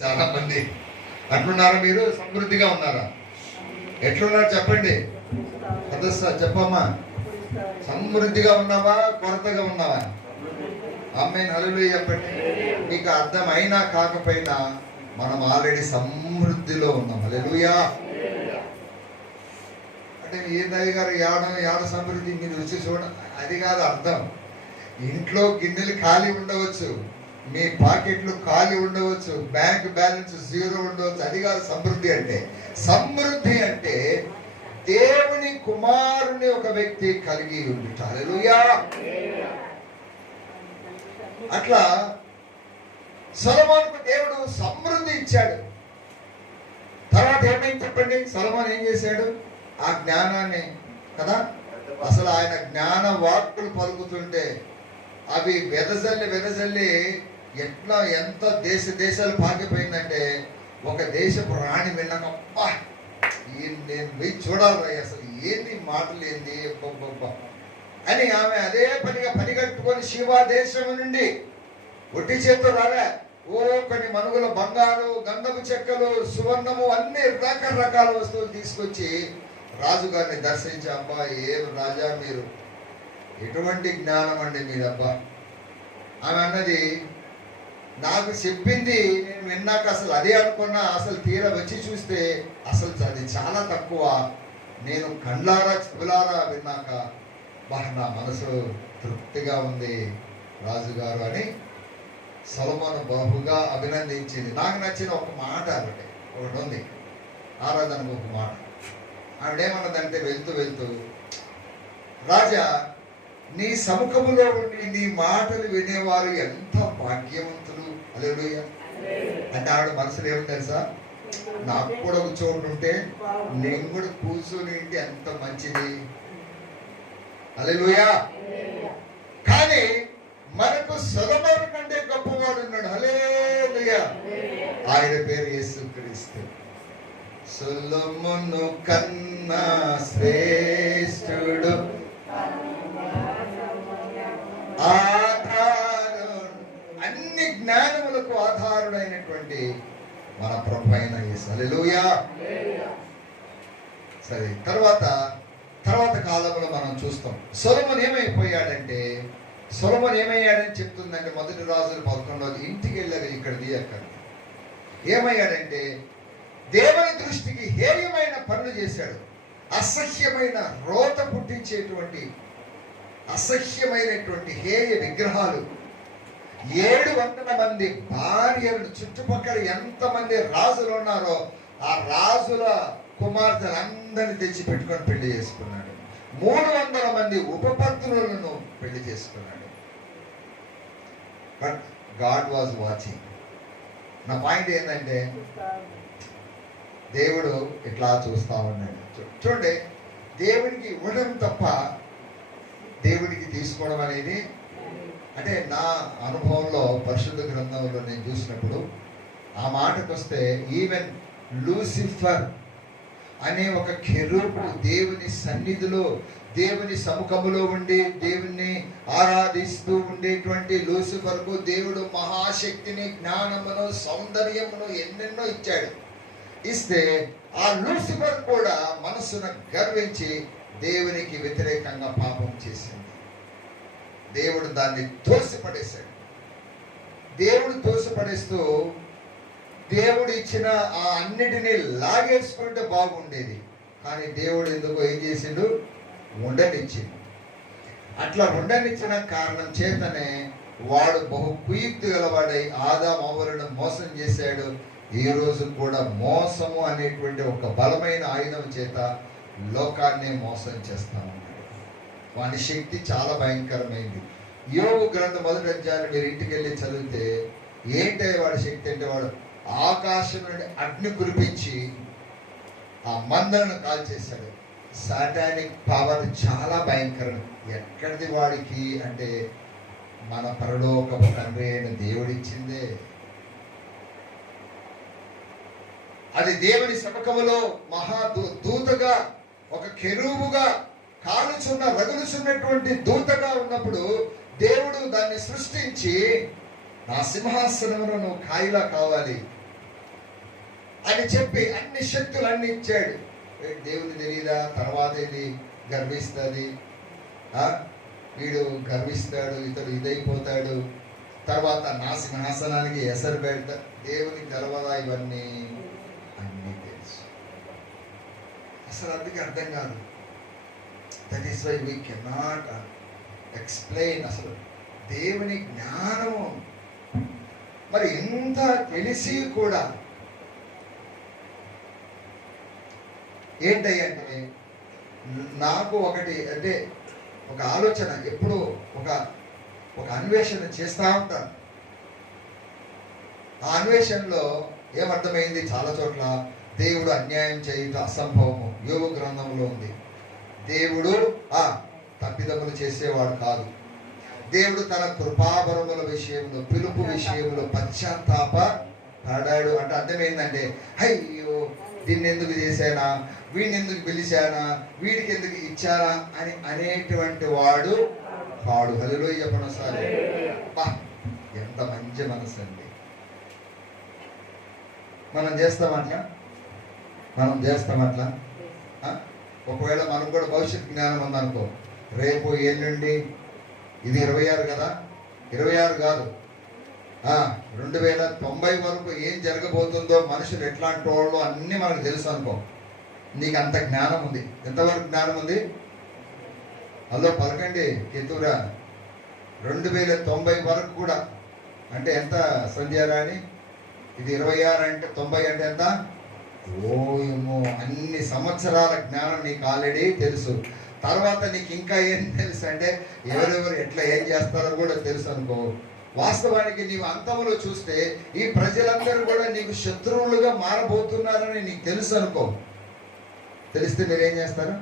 చాలా మంది అట్లున్నారా? మీరు సమృద్ధిగా ఉన్నారా? ఎట్లున్నారు చెప్పండి. సదస్సు చెప్పమ్మా. సమృద్ధిగా ఉన్నావా, కొరతగా ఉన్నావా? ఆమేన్, హల్లెలూయా చెప్పండి. మీకు అర్థం అయినా కాకపోయినా మనం ఆల్రెడీ సమృద్ధిలో ఉన్నాం. హల్లెలూయా. అంటే ఏందయ్య గారు యాడ సమృద్ధి మీరు రుచి చూడ, అది కాదు అర్థం. ఇంట్లో గిన్నెలు ఖాళీ ఉండవచ్చు, మీ పాకెట్లు ఖాళీ ఉండవచ్చు, బ్యాంక్ బ్యాలెన్స్ 0 ఉండవచ్చు. అది కాదు సమృద్ధి అంటే. సమృద్ధి అంటే దేవుని కుమారుని ఒక వ్యక్తి కలిగి ఉంది. హల్లెలూయా. అట్లా సొలొమోనుకు దేవుడు సమృద్ధి ఇచ్చాడు. తర్వాత ఏమైంది చెప్పండి? సొలొమోను ఏం చేశాడు? ఆ జ్ఞానాన్ని కదా, అసలు ఆయన జ్ఞాన వాక్కులు పలుకుతుంటే అవి వెదజల్లి ఎట్లా ఎంత దేశాలు పాకిపోయిందంటే, ఒక దేశపు రాణి విన్నాకప్పా నేను పోయి చూడాలి అసలు ఏంది మాటలు ఏంది అని ఆమె అదే పనిగా పనిగట్టుకొని శివా దేశం నుండి ఒట్టి చేతులు రాలే, కొన్ని మనుగుల బంగారు, గంధపు చెక్కలు, సువర్ణము, అన్ని రకరకాల వస్తువులు తీసుకొచ్చి రాజుగారిని దర్శించి, అబ్బా ఏం రాజా మీరు ఎటువంటి జ్ఞానం అండి మీరబ్బా. ఆమె అన్నది, నాకు చెప్పింది నేను విన్నాక అసలు అదే అనుకున్నా, అసలు తీర వచ్చి చూస్తే అసలు అది చాలా తక్కువ. నేను కండ్లారా చెవులారా విన్నాక నా మనసు తృప్తిగా ఉంది రాజుగారు అని సొలొమోను బహుగా అభినందించింది. నాకు నచ్చిన ఒక మాట ఒకటి ఉంది, ఆరాధనకు ఒక మాట. ఆవిడేమన్నదంటే వెళ్తూ, రాజా నీ సముఖములో ఉండి నీ మాటలు వినేవారు ఎంత భాగ్యవంతులు. హల్లెలూయా. అంటే ఆవిడ మనసులో ఏమని తెలుసా? నాకు కూడా ఒక చోటు ఉంటే నేను కూడా కూర్చొని ఉంటే ఎంత మంచిది. హల్లెలూయా. కానీ మనకు సొలొమోను కంటే గొప్పవాడు ఉన్నాడు. హల్లెలూయా. ఆయన పేరు యేసుక్రీస్తు. సొలొమోను కన్నా శ్రేష్ఠుడు, ఆధారం, అన్ని జ్ఞానములకు ఆధారుడైనటువంటి మన ప్రభు అయిన యేసు. హల్లెలూయా. సరే, తర్వాత కాలంలో మనం చూస్తాం సొలొమోను ఏమయ్యాడని చెప్తుందంటే, మొదటి రాజులు 11లో ఇంటికి వెళ్ళారు. ఇక్కడ దియక్కడ ఏమయ్యాడంటే, దేవుని దృష్టికి హేయమైన పనులు చేశాడు. అసహ్యమైన రోత పుట్టించేటువంటి అసహ్యమైనటువంటి హేయ విగ్రహాలు, 700 మంది భార్యలను, చుట్టుపక్కల ఎంతమంది రాజులు ఉన్నారో ఆ రాజుల కుమార్తెలందరినీ తెచ్చి పెట్టుకొని పెళ్లి చేసుకున్నాడు. 300 మంది ఉపపత్నులను పెళ్లి చేసుకున్నాడు. But God was watching. నా పాయింట్ ఏంటంటే, దేవుడు ఇట్లా చూస్తా ఉన్నాడు. చూడండి, దేవుడికి ఇవ్వడం తప్ప దేవుడికి తీసుకోవడం అనేది, అంటే నా అనుభవంలో పరిశుద్ధ గ్రంథంలో నేను చూసినప్పుడు ఆ మాటకు wస్తే, ఈవెన్ లూసిఫర్ అనే ఒక కెరూబు దేవుని సన్నిధిలో, దేవుని సముఖములో ఉండి దేవుణ్ణి ఆరాధిస్తూ ఉండేటువంటి లూసిఫర్కు దేవుడు మహాశక్తిని, జ్ఞానమును, సౌందర్యమును ఎన్నెన్నో ఇచ్చాడు. ఇస్తే ఆ లూసిఫర్ కూడా మనస్సును గర్వించి దేవునికి వ్యతిరేకంగా పాపం చేసింది. దేవుడు దాన్ని తోసిపడేశాడు. దేవుడు తోసిపడేస్తూ దేవుడు ఇచ్చిన ఆ అన్నిటినీ లాగేసుకుంటే బాగుండేది. కానీ దేవుడు ఎందుకో ఏం చేసిండు? ఉండనిచ్చిండు. అట్లా ఉండనిచ్చిన కారణం చేతనే వాడు బహు కుయుక్తి గలవాడై ఆదాము అవ్వలను మోసం చేశాడు. ఈ రోజు కూడా మోసము అనేటువంటి ఒక బలమైన ఆయుధం చేత లోకాన్ని మోసం చేస్తా ఉన్నాడు. వాని శక్తి చాలా భయంకరమైంది. యోబు గ్రంథం 1వ అధ్యాయం మీరు ఇంటికి వెళ్ళి చదివితే ఏంటే వాడి శక్తి అంటే, వాడు ఆకాశం నుండి అగ్ని కురిపించి ఆ మందలను కాల్చేశాడు. సాటానిక్ పవర్ చాలా భయంకరం. ఎక్కడిది వాడికి అంటే, మన పరలోకపు తండ్రి అయిన దేవుడిచ్చిందే. అది దేవుని సముఖములో దూతగా, ఒక కెరూబుగా, కాలుచున్న రగులుచున్నటువంటి దూతగా ఉన్నప్పుడు దేవుడు దాన్ని సృష్టించి, నా సింహాసనమును నువ్వు కాయిలా కావాలి, అని చెప్పి అన్ని శక్తులు అన్ని ఇచ్చాడు. దేవుని తెలియదా తర్వాత ఇది గర్విస్తుంది, వీడు గర్విస్తాడు, ఇతడు ఇదైపోతాడు, తర్వాత నాశనానికి ఎసరు పెడతాడు. దేవునికి తెలవదా ఇవన్నీ? అన్నీ తెలుసు. అసలు అందుకే అర్థం కాదు. That is why we cannot explain. అసలు దేవుని జ్ఞానము మరి ఇంత తెలిసి కూడా ఏంటంటే నాకు ఒకటి అంటే ఒక ఆలోచన ఎప్పుడు ఒక అన్వేషణ చేస్తూ ఉంటాను. ఆ అన్వేషణలో ఏమర్థమైంది, చాలా చోట్ల దేవుడు అన్యాయం చేయుట అసంభవము యోబు గ్రంథంలో ఉంది. దేవుడు తప్పిదములు చేసేవాడు కాదు. దేవుడు తన కృపాబలముల విషయంలో, పిలుపు విషయంలో పశ్చాత్తాప పడాడు. అంటే అర్థం ఏంటంటే, అయ్యో దీన్ని ఎందుకు చేశానా, వీడిని ఎందుకు పిలిచానా, వీడికి ఎందుకు ఇచ్చానా అని అనేటువంటి వాడు కాడు. హల్లెలూయా చెప్పండి సార్. ఎంత మంచి మనసు అండి. మనం చేస్తామట్లా. ఒకవేళ మనం కూడా భవిష్యత్ జ్ఞానం ఉందనుకో, రేపు ఎల్లుండి ఇది 26 కదా, 26 కాదు 2090 వరకు ఏం జరగబోతుందో, మనుషులు ఎట్లాంటి వాళ్ళు అన్నీ మనకు తెలుసు అనుకో. నీకు అంత జ్ఞానం ఉంది. ఎంతవరకు జ్ఞానం ఉంది? అల్లో పలకండి కేతురా. 2090 వరకు కూడా అంటే ఎంత సంధ్యారాణి? ఇది 26 అంటే 90 అంటే ఎంత? ఓయమో, అన్ని సంవత్సరాల జ్ఞానం నీకు ఆల్రెడీ తెలుసు. తర్వాత నీకు ఇంకా ఏం తెలుసు అంటే ఎవరెవరు ఎట్లా ఏం చేస్తారో కూడా తెలుసు అనుకో. వాస్తవానికి నీవు అంతములో చూస్తే ఈ ప్రజలందరూ కూడా నీకు శత్రువులుగా మారబోతున్నారని నీకు తెలుసు అనుకో. తెలిస్తే మీరేం చేస్తారా?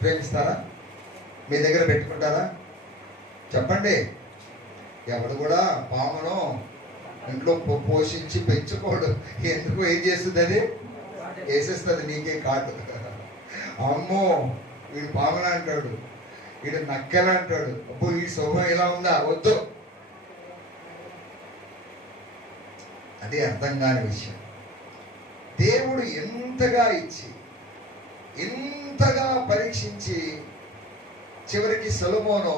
ప్రేమిస్తారా? మీ దగ్గర పెట్టుకుంటారా? చెప్పండి. ఎవడు కూడా పామును ఇంట్లో పోషించి పెంచుకోడు. ఎందుకు? ఏం చేస్తుంది? అది వేసేస్తుంది నీకే కాటు. అమ్మో వీడు పామున అంటాడు, వీడు నక్కల అంటాడు, అబ్బో ఈ స్వభావం ఇలా ఉందా, వద్దు. అది అర్థం కాని విషయం. దేవుడు ఎంతగా ఇచ్చి ఎంతగా పరీక్షించి చివరికి సొలొమోను,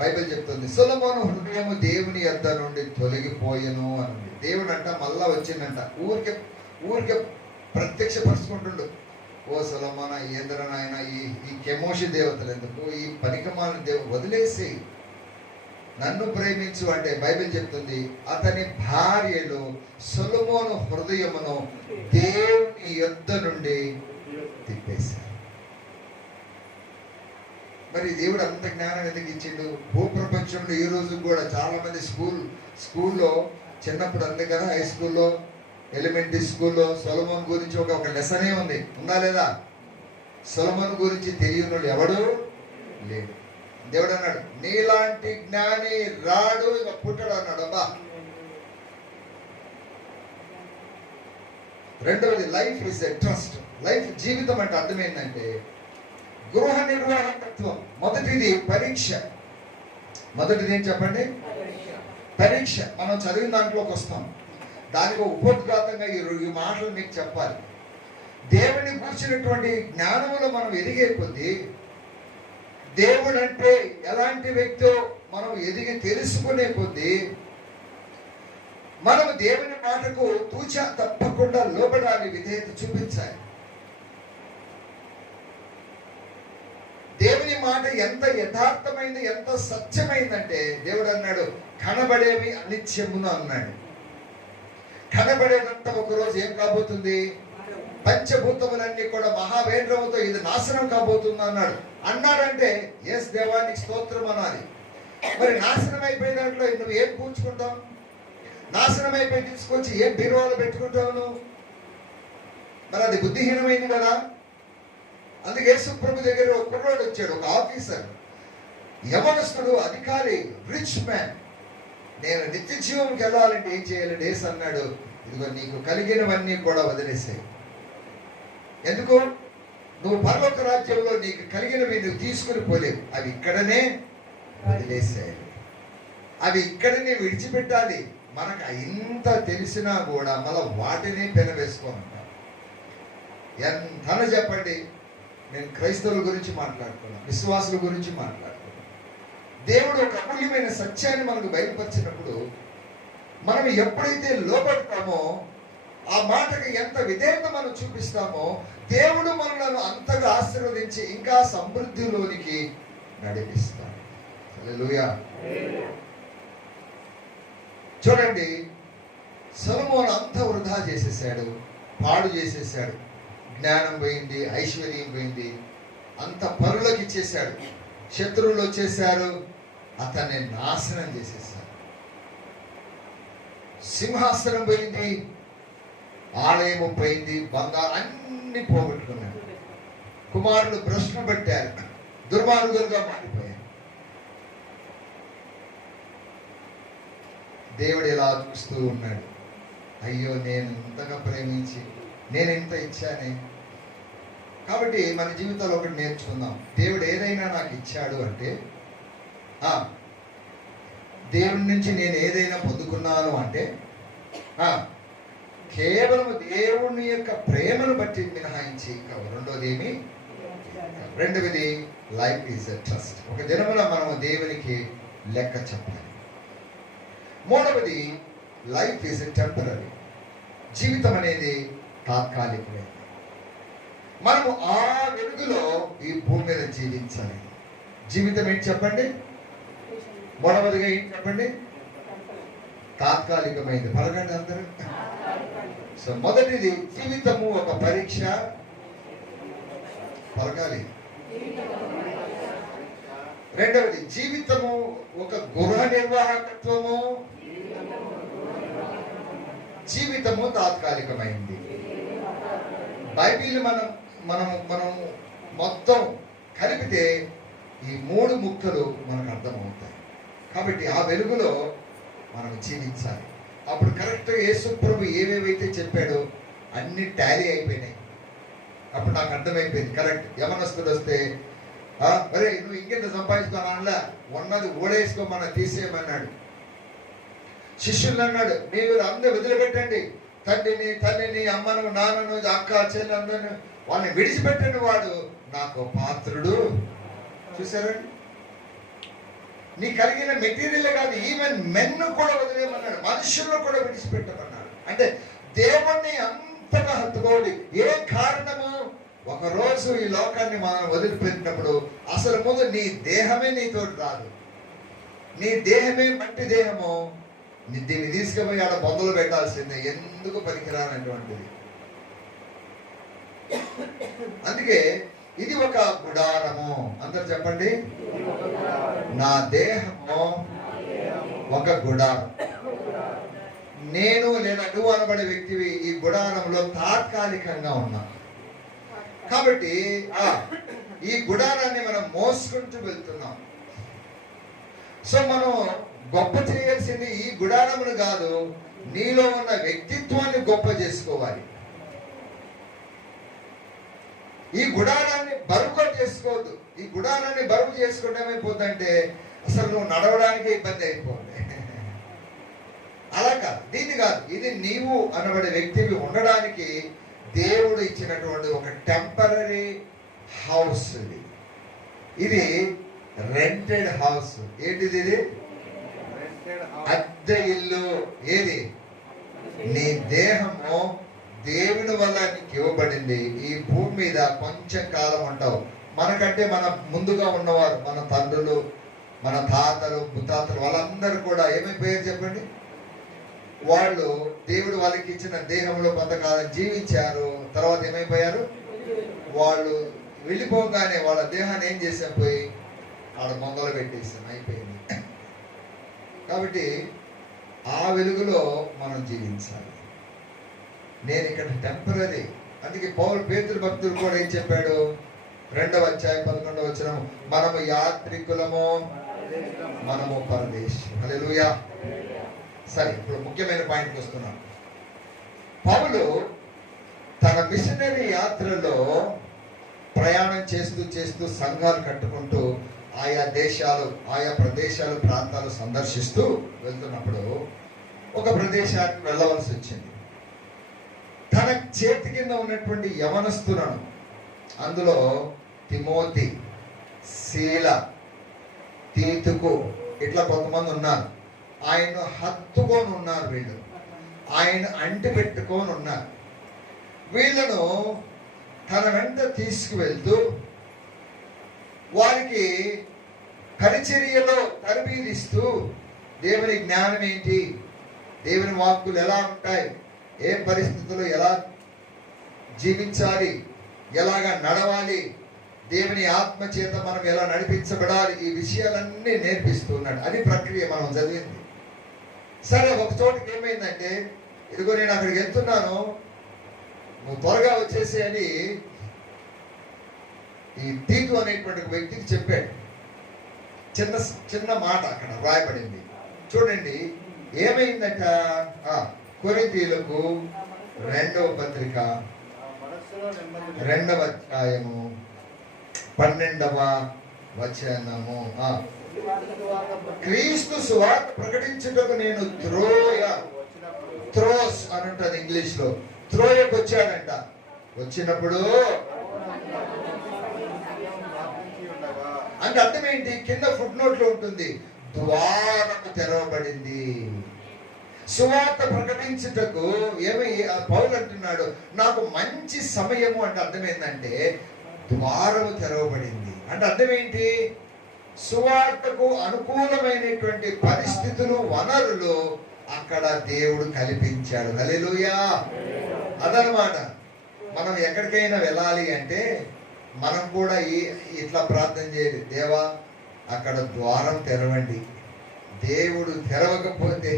బైబిల్ చెప్తుంది, సొలొమోను హృదయము దేవుని యొద్ద నుండి తొలగిపోయెను అని. దేవుడు అంట మళ్ళా వచ్చిందంట, ఊరికే ప్రత్యక్షపరుచుకుంటుండు. ఓ సొలొమోనా, ఏంద్రనాయన ఈ కెమోషి దేవతలు ఎందుకు, ఈ పనికమాలిన దేవత వదిలేసి నన్ను ప్రేమించు అంటే బైబిల్ చెప్తుంది అతని భార్యలు సొలొమోను హృదయమును దేవుని యొద్ద నుండి తిప్పేశారు. మరి దేవుడు అంత జ్ఞానం ఎందుకు ఇచ్చిండు? భూప్రపంచంలో ఈ రోజు కూడా చాలా మంది స్కూల్లో చిన్నప్పుడు అంతే కదా, హై స్కూల్లో, ఎలిమెంటరీ స్కూల్లో సొలొమోన్ గురించి ఒక లెసనే ఉంది, ఉందా లేదా? సొలొమోన్ గురించి తెలియనోడు ఎవడు లేడు. దేవుడు అన్నాడు, నీలాంటి జ్ఞాని రాడు, ఇక పుట్టడు అన్నాడు. అబ్బా. రెండవది, life is a trust. Life, జీవితం అంటే అర్థం ఏంటంటే గృహ నిర్వాహకత్వం. మొదటిది పరీక్ష. మొదటిది ఏం చెప్పండి? పరీక్ష. మనం చదివిన దాంట్లోకి వస్తాం. దానికి ఉపోద్ఘాతంగా ఈ మాటలు మీకు చెప్పాలి. దేవుని కూర్చున్నటువంటి జ్ఞానములో మనం ఎదిగే కొద్దీ దేవుడు అంటే ఎలాంటి వ్యక్తో మనం ఎదిగి తెలుసుకునే కొద్దీ మనం దేవుని మాటకు తూచా తప్పకుండా లోబడాలి, విధేయత చూపించాలి. దేవుని మాట ఎంత యథార్థమైంది, ఎంత సత్యమైందంటే దేవుడు అన్నాడు, కనబడేవి అనిత్యమును అన్నాడు. కనబడేదంతా ఒకరోజు ఏం కాబోతుంది? పంచభూతములన్నీ కూడా మహావేంద్రముతో ఇది నాశనం కాబోతుంది అన్నాడు. అన్నాడంటే ఎస్, దేవానికి స్తోత్రం అనాలి. మరి నాశనం అయిపోయే దాంట్లో నువ్వు ఏం పూడ్చుకుంటావు? నాశనం అయిపోయి తీసుకొచ్చి ఏం బీరువాలో పెట్టుకుంటావు నువ్వు? మరి అది బుద్ధిహీనమైంది కదా. అందుకే యేసుప్రభు దగ్గర ఒక కుర్రోడు వచ్చాడు, ఒక ఆఫీసర్, యవనస్తుడు, అధికారి, రిచ్ మ్యాన్. నేను నిత్య జీవంకి వెళ్ళాలంటే ఏం చేయాలి? యేసు అన్నాడు, ఇదిగో నీకు కలిగినవన్నీ కూడా వదిలేసాయి. ఎందుకు? నువ్వు పరలోక రాజ్యంలో నీకు కలిగినవి నువ్వు తీసుకుని పోలేవు, అవి ఇక్కడనే వదిలేసేయాలి, అవి ఇక్కడనే విడిచిపెట్టాలి. మనకు ఇంత తెలిసినా కూడా మళ్ళీ వాటిని పెనవేసుకోమంటాం. ఎంతన చెప్పండి, నేను క్రైస్తవుల గురించి మాట్లాడుతున్నాను, విశ్వాసుల గురించి మాట్లాడుతున్నాను. దేవుడు ఒక అమూల్యమైన సత్యాన్ని మనకు బయలుపరిచినప్పుడు మనం ఎప్పుడైతే లోపడతామో, ఆ మాటకి ఎంత విధేయత మనం చూపిస్తామో, దేవుడు మనలను అంతగా ఆశీర్వదించి ఇంకా సమృద్ధిలోనికి నడిపిస్తాడు. హల్లెలూయా. చూడండి, సొలొమోను అంతా వృధా చేసేసాడు, పాడు చేసేసాడు. జ్ఞానం పోయింది, ఐశ్వర్యం పోయింది, అంత పరులకు ఇచ్చేశాడు. శత్రువులు వచ్చేసారు, అతన్ని నాశనం చేసేసారు. సింహాసనం పోయింది, ఆలయము పోయింది, బంగారం అన్ని పోగొట్టుకున్నాడు. కుమారులు భ్రష్టు పెట్టారు, దుర్మార్గులుగా మారిపోయారు. దేవుడు ఇలా చూస్తూ ఉన్నాడు, అయ్యో నేను ఇంతగా ప్రేమించి నేను ఇంత ఇచ్చానే. కాబట్టి మన జీవితంలో ఒకటి నేర్చుకుందాం. దేవుడు ఏదైనా నాకు ఇచ్చాడు అంటే, దేవుడి నుంచి నేను ఏదైనా పొందుకున్నాను అంటే కేవలం దేవుని యొక్క ప్రేమను బట్టి మినహాయించి రెండోది ఏమి, రెండవది లైఫ్ ఈజ్ ఎ ట్రస్ట్. ఒక దినమున మనం దేవునికి లెక్క చెప్పాలి. మూడవది లైఫ్ ఈజ్ ఎ టెంపరరీ. జీవితం అనేది తాత్కాలికమే. మనము ఆ వెలుగులో ఈ భూమి మీద జీవించాలి. జీవితం ఏంటి చెప్పండి? మూడవదిగా ఏంటి చెప్పండి? తాత్కాలికమైంది. పలకండి అందరూ. సో మొదటిది జీవితము ఒక పరీక్ష. పలకాలి. రెండవది జీవితము ఒక గృహ నిర్వాహకత్వము. జీవితము తాత్కాలికమైంది. బైబిల్ మనం మొత్తం కలిపితే ఈ మూడు ముక్కలు మనకు అర్థమవుతాయి. కాబట్టి ఆ వెలుగులో మనం జీవించాలి. అప్పుడు కరెక్ట్గా యేసు ప్రభు ఏవేవైతే చెప్పాడో అన్ని టాలీ అయిపోయినాయి. అప్పుడు నాకు అర్థమైపోయింది, కరెక్ట్. యవనస్తుడు వస్తే అరే నువ్వు ఇంకెంత సంపాదించుకోవాలా, ఉన్నది ఓడేసుకోమన్నా తీసేయమన్నాడు. శిష్యులు అన్నాడు, మీరు అందరూ వదిలిపెట్టండి, తండ్రిని తల్లిని అమ్మను నాన్నను అక్క చెల్లెందరిని వాళ్ళని విడిచిపెట్టండి, వాడు నాకు పాత్రుడు. చూసారండి, నీ కలిగిన మెటీరియల్ కాదు, ఈవెన్ మెన్ను కూడా వదిలేయమన్నాడు, మనుషులను కూడా విడిచిపెట్టమన్నాడు. అంటే దేవుణ్ణి అంతగా హత్తుకోవాలి. ఏ కారణము? ఒకరోజు ఈ లోకాన్ని మనం వదిలిపెట్టినప్పుడు అసలు ముందు నీ దేహమే నీతో రాదు. నీ దేహమే మట్టి దేహము. దీన్ని తీసుకుపోయి ఆడ బొందలు పెట్టాల్సిందే, ఎందుకు పనికిరానటువంటిది. అందుకే ఇది ఒక గుడారము. అందరు చెప్పండి, నా దేహము ఒక గుడారం. నేను లేదా నువ్వు అనబడే వ్యక్తివి ఈ గుడారంలో తాత్కాలికంగా ఉన్నా. కాబట్టి ఈ గుడారాన్ని మనం మోసుకుంటూ వెళ్తున్నాం. సో మనం గొప్ప చేయాల్సింది ఈ గుడారమును కాదు, నీలో ఉన్న వ్యక్తిత్వాన్ని గొప్ప చేసుకోవాలి. ఈ గుడారాన్ని బరువుగా చేసుకోవద్దు. ఈ గుడారాన్ని బరువు చేసుకుంటే ఏమైపోతుందంటే అసలు నువ్వు నడవడానికి ఇబ్బంది అయిపోతుంది. అలా కాదు, దీన్ని కాదు. ఇది నీవు అనబడే వ్యక్తివి ఉండడానికి దేవుడు ఇచ్చినటువంటి ఒక టెంపరరీ హౌస్. ఇది రెంటెడ్ హౌస్. ఏంటిది? ఇది అద్దె ఇల్లు. ఏది? నీ దేహము దేవుని వల్ల నీకు ఇవ్వబడింది. ఈ భూమి మీద కొంచెం కాలం ఉంటావు. మనకంటే మన ముందుగా ఉన్నవారు, మన తండ్రులు, మన తాతలు, ముత్తాతలు, వాళ్ళందరూ కూడా ఏమైపోయారు చెప్పండి? వాళ్ళు దేవుడు వాళ్ళకి ఇచ్చిన దేహంలో కొంతకాలం జీవించారు. తర్వాత ఏమైపోయారు? వాళ్ళు వెళ్ళిపోగానే వాళ్ళ దేహాన్ని ఏం చేసాం, పోయి ఆడ మొదలు పెట్టేసాం, అయిపోయింది. కాబట్టి ఆ వెలుగులో మనం జీవించాలి. నేను ఇక్కడ టెంపరరీ. అందుకే పేతురు భక్తుడు కూడా ఏం చెప్పాడు? 2వ అధ్యాయం 11వ వచనం, మనము యాత్రికులము, మనము పరదేశి. హల్లెలూయా. సరే, ఇప్పుడు ముఖ్యమైన పాయింట్కి వస్తున్నాం. పౌలు తన మిషనరీ యాత్రలో ప్రయాణం చేస్తూ సంఘాలు కట్టుకుంటూ ఆయా దేశాలు, ఆయా ప్రదేశాలు, ప్రాంతాలు సందర్శిస్తూ వెళ్తున్నప్పుడు ఒక ప్రదేశానికి వెళ్ళవలసి వచ్చింది. తన తన చేతి కింద ఉన్నటువంటి యవనస్తులను, అందులో తిమోతి, శీల, తీతుకు ఇట్లా కొంతమంది ఉన్నారు. ఆయన హత్తుకొని ఉన్నారు, వీళ్ళు ఆయన అంటి పెట్టుకొని ఉన్నారు. వీళ్ళను తన వెంట తీసుకువెళ్తూ వారికి పరిచర్యలో తరబీదిస్తూ దేవుని జ్ఞానం ఏంటి, దేవుని వాక్కులు ఎలా ఉంటాయి, ఏ పరిస్థితుల్లో ఎలా జీవించాలి, ఎలాగా నడవాలి, దేవుని ఆత్మ చేత మనం ఎలా నడిపించబడాలి, ఈ విషయాలన్నీ నేర్పిస్తున్నాడు. అది ప్రక్రియ మనం చదివింది. సరే, ఒక చోటుకి ఏమైందంటే, ఇదిగో నేను అక్కడికి వెళ్తున్నాను, నువ్వు త్వరగా వచ్చేసి అని ఈ తీతు అనేటువంటి వ్యక్తికి చెప్పాడు. చిన్న చిన్న మాట అక్కడ రాయబడింది చూడండి. ఏమైందట? కొరింథీయులకు 2వ పత్రిక 2వ అధ్యాయము 12వ వచనము. క్రీస్తు సువార్త ప్రకటించుటకు నేను త్రోస్ అని ఉంటుంది ఇంగ్లీష్ లో. త్రోయకు వచ్చాడంట. వచ్చినప్పుడు అంటే అర్థం ఏంటి? కింద ఫుట్ నోట్ లో ఉంటుంది, ద్వారము తెరవబడింది. సువార్త ప్రకటించుటకు పౌలు అంటున్నాడు, నాకు మంచి సమయము అంటే అర్థం ఏంటంటే ద్వారము తెరవబడింది. అంటే అర్థం ఏంటి? సువార్తకు అనుకూలమైనటువంటి పరిస్థితులు, వనరులు అక్కడ దేవుడు కల్పించాడు. హల్లెలూయా. అదనమాట. మనం ఎక్కడికైనా వెళ్ళాలి అంటే మనం కూడా ఇట్లా ప్రార్థన చేయాలి, దేవా అక్కడ ద్వారం తెరవండి. దేవుడు తెరవకపోతే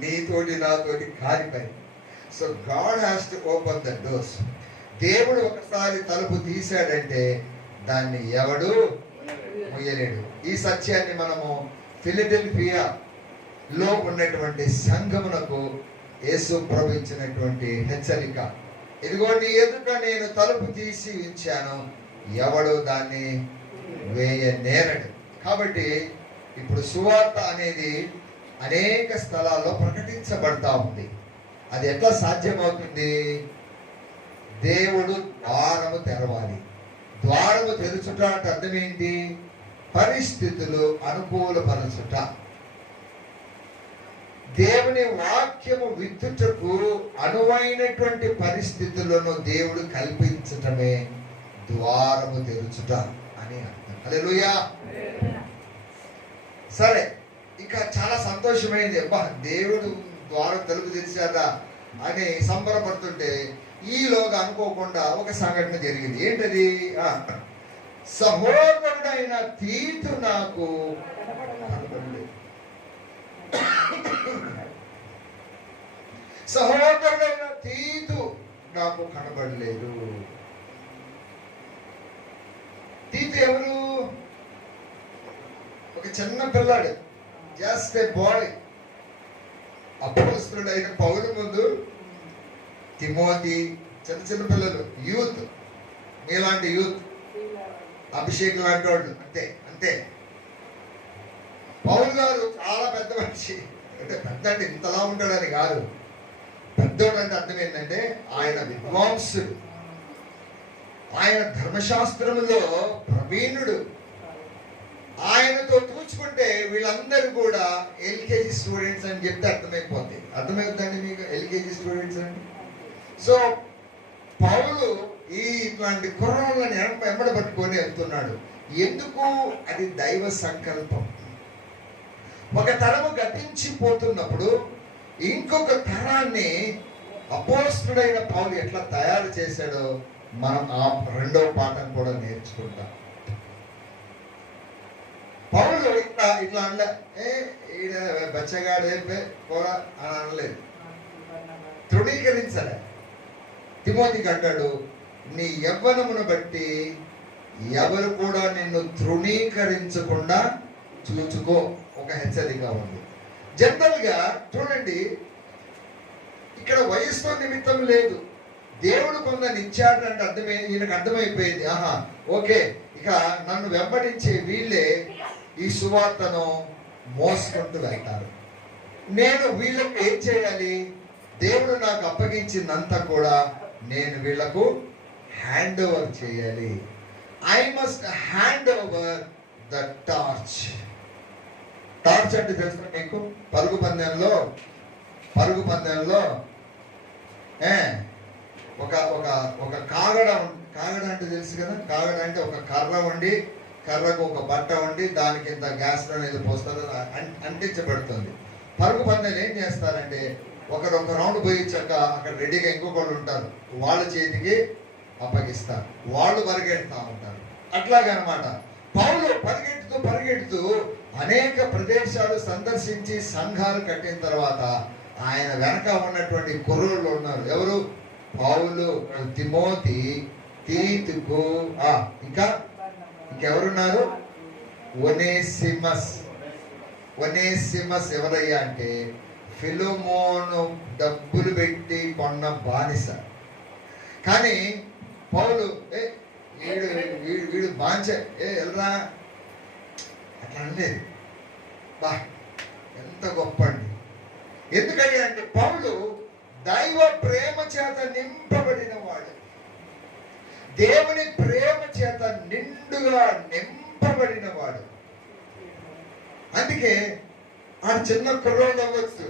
నీతోటి నాతోటి కాలిపోయి. So God has to open the doors. దేవుడు ఒకసారి తలుపు తీశాడంటే దాన్ని ఎవడు ముయ్యలేడు. ఈ సత్యాన్ని మనము ఫిలడెల్ఫియాలో ఉన్నటువంటి సంఘమునకు యేసు ప్రభు ఇచ్చినటువంటి హెచ్చరిక. ఇదిగో నీ ఎదుట నేను తలుపు తీసి ఉంచాను, ఎవడు దాన్ని వేయనేరడు. కాబట్టి ఇప్పుడు సువార్త అనేది అనేక స్థలాల్లో ప్రకటించబడతా ఉంది. అది ఎట్లా సాధ్యమవుతుంది? దేవుడు ద్వారము తెరవాలి. ద్వారము తెరుచుట అంటే అర్థం ఏంటి? పరిస్థితులు అనుకూలపరచుట. దేవుని వాక్యము విత్తుటకు అనువైనటువంటి పరిస్థితులను దేవుడు కల్పించటమే ద్వారము తెరుచుట అని అర్థం. హల్లెలూయా. సరే, ఇక చాలా సంతోషమైంది. అబ్బా, దేవుడు ద్వారం తలుపు తెరిచాడా అని సంబరపడుతుంటే ఈలోగా అనుకోకుండా ఒక సంఘటన జరిగింది. ఏంటది? సహోదరుడైన తీతు నాకు కనబడలేదు. సహోదరుడైన తీతు నాకు కనబడలేదు. తీతు ఎవరు? ఒక చిన్న పిల్లాడు, జస్ట్ ఏ బాయ్. అపోస్తలుడైన పౌలు ముందు తిమోతి, చిన్న చిన్న పిల్లలు, యూత్, మీలాంటి యూత్, అభిషేక్ లాంటి వాళ్ళు, అంతే అంతే. పౌలు గారు చాలా పెద్ద మనిషి. అంటే పెద్ద అంటే ఇంతలా ఉంటాడని కాదు. పెద్దోడు అంటే అర్థం ఏంటంటే ఆయన విద్వాంసుడు, ఆయన ధర్మశాస్త్రంలో ప్రవీణుడు. ఆయనతో చూసుకుంటే వీళ్ళందరూ కూడా ఎల్కేజీ స్టూడెంట్స్ అని చెప్తే అర్థమైపోతుంది. అర్థమవుతుందండి మీకు ఎల్కేజీ స్టూడెంట్స్ అని? సో పౌలు ఇట్లాంటి కుర్రాళ్ళని వెంబడ పట్టుకొని వెళ్తున్నాడు. ఎందుకు? అది దైవ సంకల్పం. ఒక తరము గతించిపోతున్నప్పుడు ఇంకొక తరాన్ని అపోస్తలుడైన పౌలు ఎట్లా తయారు చేశాడో మనం ఆ 2వ పాఠం కూడా నేర్చుకుంటాం. పౌలు ఇట్లా అనలే, బచ్చగాడే పోరా అని అనలేదు, తృణీకరించలే. తిమోతికి అంటాడు, నీ యవ్వనమును బట్టి ఎవరు కూడా నిన్ను తృణీకరించకుండా చూచుకో. ఒక హెచ్చరిక ఉంది. జనరల్ గా చూడండి, ఇక్కడ వయస్సుతో నిమిత్తం లేదు. దేవుడు కొందరిని ఇచ్చాడు అంటే ఈయనకు అర్థమైపోయింది, ఆహా ఓకే, ఇక నన్ను వెంబడించే వీళ్ళే ఈ సువార్తను మోసుకుంటూ వెళ్తారు. నేను వీళ్ళకి ఏం చేయాలి? దేవుడు నాకు అప్పగించిందంతా కూడా నేను వీళ్లకు హ్యాండ్ ఓవర్ చేయాలి. I must hand over the torch. Torch అంటే తెలుసు మీకు? పరుగు పందెంలో ఒక ఒక ఒక కాగడ అంటే తెలుసు కదా. కాగడ అంటే ఒక కర్ర ఉండి, కర్రకు ఒక బట్ట ఉండి, దానికి ఇంత గ్యాస్ అనేది పోస్తారు, అంటించబడుతుంది. పరుగు పందెలు ఏం చేస్తారంటే ఒకరు ఒక రౌండ్ పోయించాక అక్కడ రెడీగా ఇంకొకళ్ళు ఉంటారు, వాళ్ళ చేతికి అప్పగిస్తారు, వాళ్ళు పరిగెడుతూ ఉంటారు. అట్లాగనమాట పౌలు పరిగెడుతూ అనేక ప్రదేశాలు సందర్శించి సంఘాలు కట్టిన తర్వాత ఆయన వెనక ఉన్నటువంటి కుర్రోళ్ళు ఉన్నారు. ఎవరు? పౌలు, తిమోతి, తీతుకు, ఇంకెవరున్నారు? ఒనేసిమస్ ఎవరయ్యా అంటే ఫిలోమోను డబ్బులు పెట్టి కొన్న బానిస. కానీ పౌలు వీడు బాంచ వెళ్ళరా అట్లా అనలేదు. బా ఎంత గొప్ప అండి! ఎందుకయ్యా అంటే పౌలు దైవ ప్రేమ చేత నింపబడిన వాడు, దేవుని ప్రేమ చేత నిండుగా నింపబడిన వాడు. అందుకే ఆ చిన్న కుర్రోడు అవ్వచ్చు,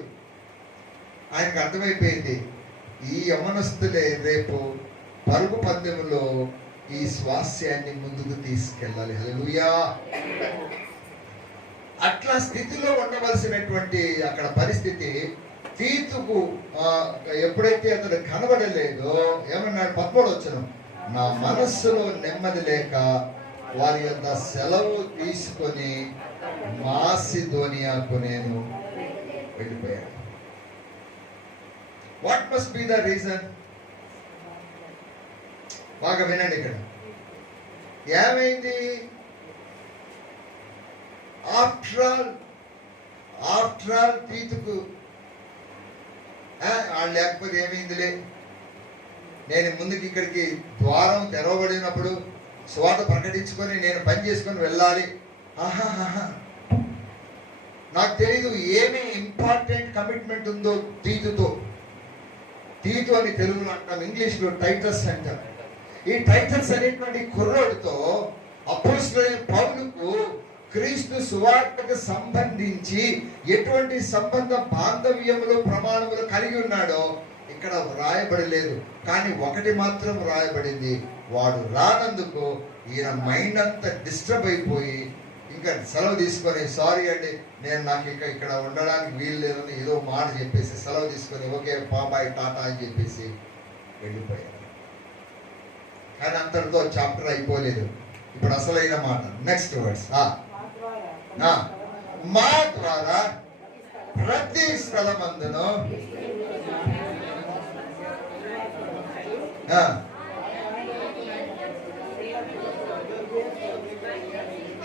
ఆయనకు అర్థమైపోయింది ఈ యమనస్తులే రేపు పరుగు పందెములో ఈ స్వాస్యాన్ని ముందుకు తీసుకెళ్ళాలి. హల్లెలూయా! అట్లా స్థితిలో ఉండవలసినటువంటి అక్కడ పరిస్థితి తీతుకు ఎప్పుడైతే అతడు కనబడలేదో ఏమన్నాడు? 13వ వచనం, నా మనస్సులో నెమ్మది లేక వారి యొక్క సెలవు తీసుకొని మాసిదోనియాకు నేను వెళ్ళిపోయాను. What must be the reason? బాగా వినండి. ఇక్కడ ఏమైంది? ఆఫ్టర్ ఆల్ తీతుకు వాళ్ళు లేకపోతే ఏమైందిలే, నేను ముందుకి ఇక్కడికి ద్వారం తెరవబడినప్పుడు స్వాత ప్రకటించుకొని నేను పని చేసుకొని వెళ్ళాలి. నాకు తెలీదు ఏమి ఇంపార్టెంట్ కమిట్మెంట్ ఉందో తీతుతో. తీతు అని తెలుగులో అంటాం, ఇంగ్లీష్లో టైటస్ అంటారు. ఈ టైటస్ అనేటువంటి కుర్రోడితో అపోస్తలుడైన పౌలుకు క్రీస్తు సువార్తకు సంబంధించి ఎటువంటి సంబంధ బాంధవ్యములు ప్రమాణములు కలిగి ఉన్నాడో ఇక్కడ వ్రాయబడలేదు. కానీ ఒకటి మాత్రం వ్రాయబడింది, వాడు రానందుకు ఈయన మైండ్ అంతా డిస్టర్బ్ అయిపోయి ఇంకా సెలవు తీసుకొని, సారీ అండి నాకు ఇక్కడ ఉండడానికి వీలు లేదని ఏదో మాట చెప్పేసి సెలవు తీసుకొని ఓకే బాబాయ్ టాటా అని చెప్పేసి వెళ్ళిపోయాడు. కానీ అంతటితో చాప్టర్ అయిపోలేదు. ఇప్పుడు అసలైన మాట, నెక్స్ట్ వర్డ్స్. మా ద్వారా ప్రతి స్థలమందును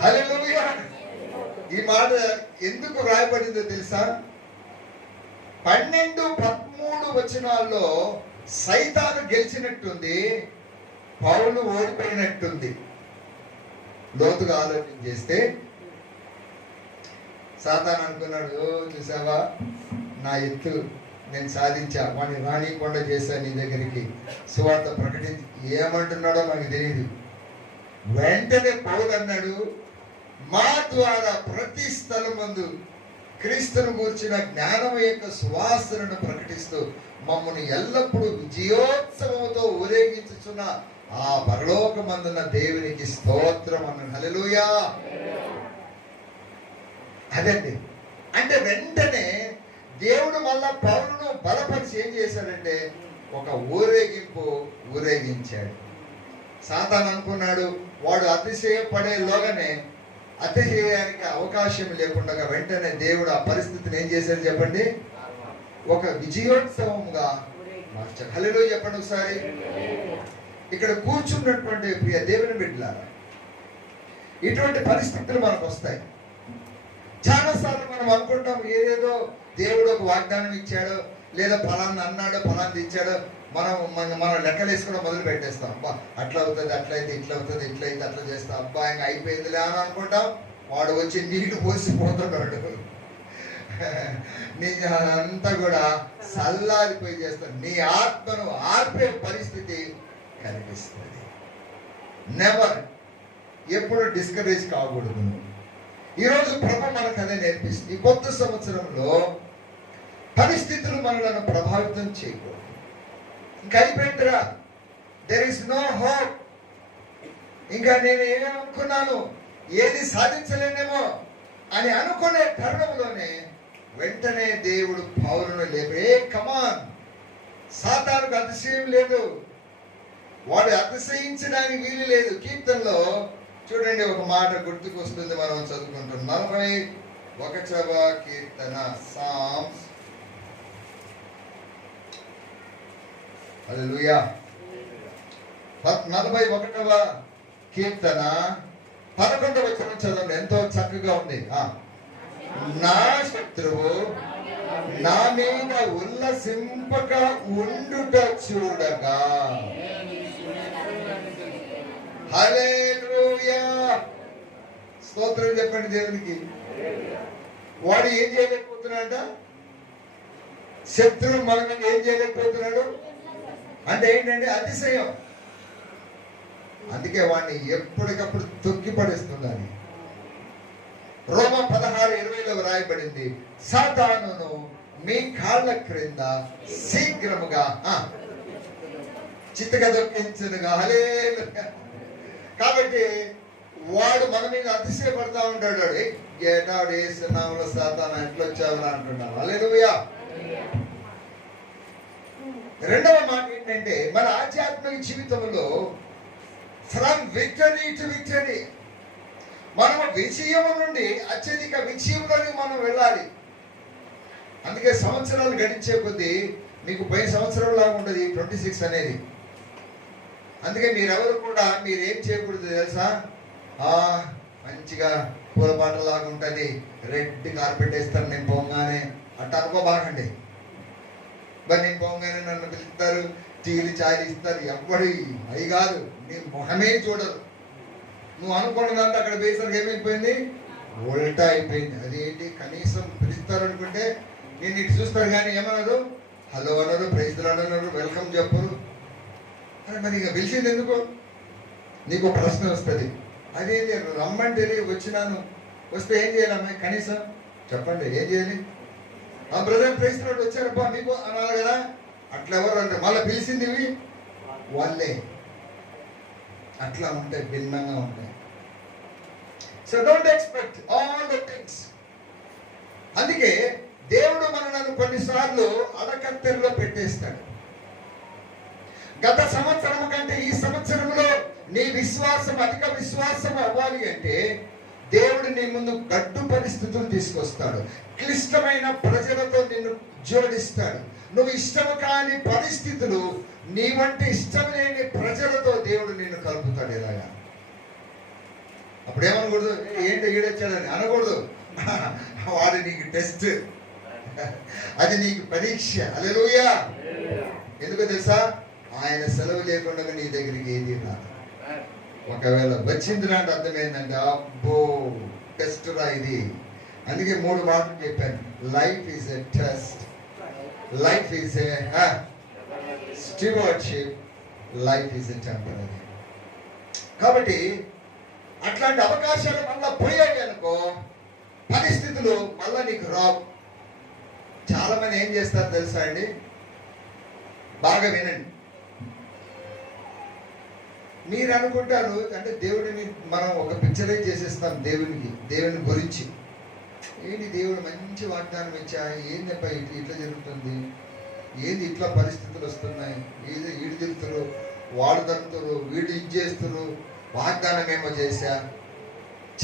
హల్లెలూయా. ఈ మాట ఎందుకు రాయబడిందో తెలుసా? 12-13 వచనాల్లో సైతాను గెలిచినట్టుంది, పౌలు ఓడిపోయినట్టుంది. లోతుగా ఆలోచన చేస్తే సాతాను అనుకున్నాడు, చూసావా నా ఎత్తు నేను సాధించా, వాడిని రానికుండా చేశాను నీ దగ్గరికి, సువార్త ప్రకటించి. ఏమంటున్నాడో నాకు తెలియదు. వెంటనే పౌలు అన్నాడు, మా ద్వారా ప్రతి స్థలమందు క్రీస్తును గూర్చిన జ్ఞానం యొక్క సువాసనను ప్రకటిస్తూ మమ్మల్ని ఎల్లప్పుడూ విజయోత్సవంతో ఊరేగించుచున్న ఆ పరలోకమందున్న దేవునికి స్తోత్రం అన్నాడు. హల్లెలూయా. అదండి. అంటే వెంటనే దేవుడు మళ్ళా పౌలును బలపరిచి ఏం చేశాడంటే ఒక ఊరేగించాడు. సాతాను అనుకున్నాడు వాడు అతిశయపడేలోగానే అతిశయానికి అవకాశం లేకుండా వెంటనే దేవుడు ఆ పరిస్థితిని ఏం చేశాడు చెప్పండి? ఒక విజయోత్సవంగా మార్చాడు. హల్లెలూయా చెప్పండి ఒకసారి. ఇక్కడ కూర్చున్నటువంటి ప్రియ దేవుని బిడ్డలారా, ఇటువంటి పరిస్థితులు మనకు వస్తాయి. చాలాసార్లు మనం అనుకుంటాం ఏదేదో దేవుడు ఒక వాగ్దానం ఇచ్చాడో, లేదా ఫలాన్ని అన్నాడో, ఫలాన్ని ఇచ్చాడో, మనం లెక్కలు వేసుకోవడం మొదలు పెట్టేస్తాం. అబ్బా అట్లా అవుతుంది, అట్లయితే ఇట్లా అవుతుంది, ఇట్లయితే అట్లా చేస్తాం, అబ్బా ఇంకా అయిపోయిందిలే అని అనుకుంటాం. వాడు వచ్చి నీళ్లు పోసిపోతున్నాడు. నీ అంతా కూడా సల్లారిపోయి చేస్తాడు. నీ ఆత్మను ఆర్పే పరిస్థితి కనిపిస్తుంది. నెవర్, ఎప్పుడు డిస్కరేజ్ కాకూడదు. ఈరోజు ప్రభు మనకు అదే నేర్పిస్తుంది. ఈ కొత్త సంవత్సరంలో పరిస్థితులు మనలను ప్రభావితం చేయకూడదు. ఇంకా అయిపోయిందిరా, దెర్ ఇస్ నో హోప్, ఇంకా నేను ఏమనుకున్నాను ఏది సాధించలేనేమో అని అనుకునే తరుణంలోనే వెంటనే దేవుడు పౌలును లేపి, ఏ కమాన్, సాతానుకు అతిశయం లేదు, వాడు అతిశయించడానికి వీలు లేదు. కీర్తనలో చూడండి ఒక మాట గుర్తుకు వస్తుంది, మనం చదువుకుంటాం. 41వ కీర్తన, సామ్స్. హల్లెలూయా. 41వ కీర్తన 11వ వచనం చదవండి, ఎంతో చక్కగా ఉంది. నా శత్రువు నా మీద ఉల్లసింపక ఉండుట చూడగా. హల్లెలూయా, స్తోత్రం చెప్పండి దేవునికి. వాడు ఏం చేయలేకపోతున్నాడ? శత్రువు మన మీద ఏం చేయలేకపోతున్నాడు అంటే ఏంటంటే అతిశయం. అందుకే వాడిని ఎప్పటికప్పుడు తొక్కి పడేస్తున్నది. రోమ 16:20లో రాయబడింది, సాతానును మీ కాళ్ళ క్రింద శీఘ్రముగా చిత్తగా దొక్కించునుగా. హల్లెలూయా. కాబట్టి వాడు మన మీద అతిశయపడతా ఉంటాడు. ఏటాడు వేస్తున్నావులో సాతాను ఎట్లా వచ్చావు అంటున్నావు. హల్లెలూయా. రెండవ మాట ఏంటంటే, మన ఆధ్యాత్మిక జీవితంలో ఫ్రమ్ విక్టరీ టు విక్టరీ, మనము విజయం నుండి అత్యధిక విజయంలోకి మనం వెళ్ళాలి. అందుకే సంవత్సరాలు గడిచే కొద్దీ మీకు 10 సంవత్సరంలాగా ఉంటుంది 26 అనేది. అందుకే మీరెవరు కూడా మీరేం చేయకూడదు తెలుసా? మంచిగా పూలపాటలాగా ఉంటుంది, రెడ్ కార్పెట్ వేస్తారు నేను పోగానే, అట్లా అనుకోబాకండి. మరి నేను పోగానే నన్ను పిలుస్తారు, టీలు చాయలు ఇస్తారు, ఎవ్వడి అవి కాదు, నీ మొహమే చూడరు. నువ్వు అనుకున్నదంతా అక్కడ వేసరికి ఏమైపోయింది, ఉల్టా అయిపోయింది. అదేంటి, కనీసం పిలుస్తారు అనుకుంటే నేను ఇటు చూస్తారు కానీ ఏమన్నారు, హలో అన్నారు, ప్రైజ్లు అన్నారు, వెల్కమ్ చెప్పరు. మరి ఇక పిలిచింది ఎందుకు? నీకు ప్రశ్న వస్తుంది, అదేంటి రమ్మంటే వచ్చినాను, వస్తే ఏం చేయాలమ్మా, కనీసం చెప్పండి ఏం చేయాలి? బ్రదర్ ప్రైజ్లు వచ్చారబ్బా మీకు అన్నారు కదా. అట్లా ఎవరు అంటే మళ్ళీ పిలిచింది వాళ్ళే. అట్లా ఉంటాయి, భిన్నంగా ఉంటాయి. So don't expect all the things. అందుకే దేవుడు మనల్ని కొన్నిసార్లు అడకత్తెరలో పెట్టేస్తాడు. గత సంవత్సరం కంటే ఈ సంవత్సరంలో నీ విశ్వాసం అధిక విశ్వాసం అవ్వాలి అంటే దేవుడు నీ ముందు గడ్డు పరిస్థితులు తీసుకొస్తాడు. క్లిష్టమైన ప్రజలతో నిన్ను జోడిస్తాడు. నువ్వు ఇష్టం కాని పరిస్థితులు, నీ వంటి ఇష్టం లేని ప్రజలతో దేవుడు నిన్ను కలుపుతాడు. ఇలాగా అప్పుడు ఏమనకూడదు, ఏంటి ఈడొచ్చాడని అనకూడదు. వాడు నీకు టెస్ట్, అది నీకు పరీక్ష. హల్లెలూయా. ఎందుకో తెలుసా, ఆయన సెలవు లేకుండా నీ దగ్గరికి ఏది రాదు. ఒకవేళ వచ్చింది అంటే అర్థం ఏంటంటే అబ్బో టెస్ట్ రా ఇది. అందుకే 3 మాటలు చెప్పాను, life is a test, life is a stewardship, life is a temporary. కాబట్టి అట్లాంటి అవకాశాలు మళ్ళా పోయాయి అనుకో, పరిస్థితులు మళ్ళా నీకు రావు. చాలా మంది ఏం చేస్తారు తెలుసా అండి, బాగా వినండి. మీరు అనుకుంటారు అంటే దేవుడిని మనం ఒక పిక్చరైజ్ చేసేస్తాం దేవుని గురించి. ఏంటి దేవుడు మంచి వాగ్దానం ఇచ్చా, ఏంటప్ప ఇట్లా జరుగుతుంది, ఏది ఇట్లా పరిస్థితులు వస్తున్నాయి, ఏది వీడు తిరుగుతారు, వాడు తరుగుతారు, వీడు ఇది చేస్తారు, వాగ్దానం ఏమో చేశా,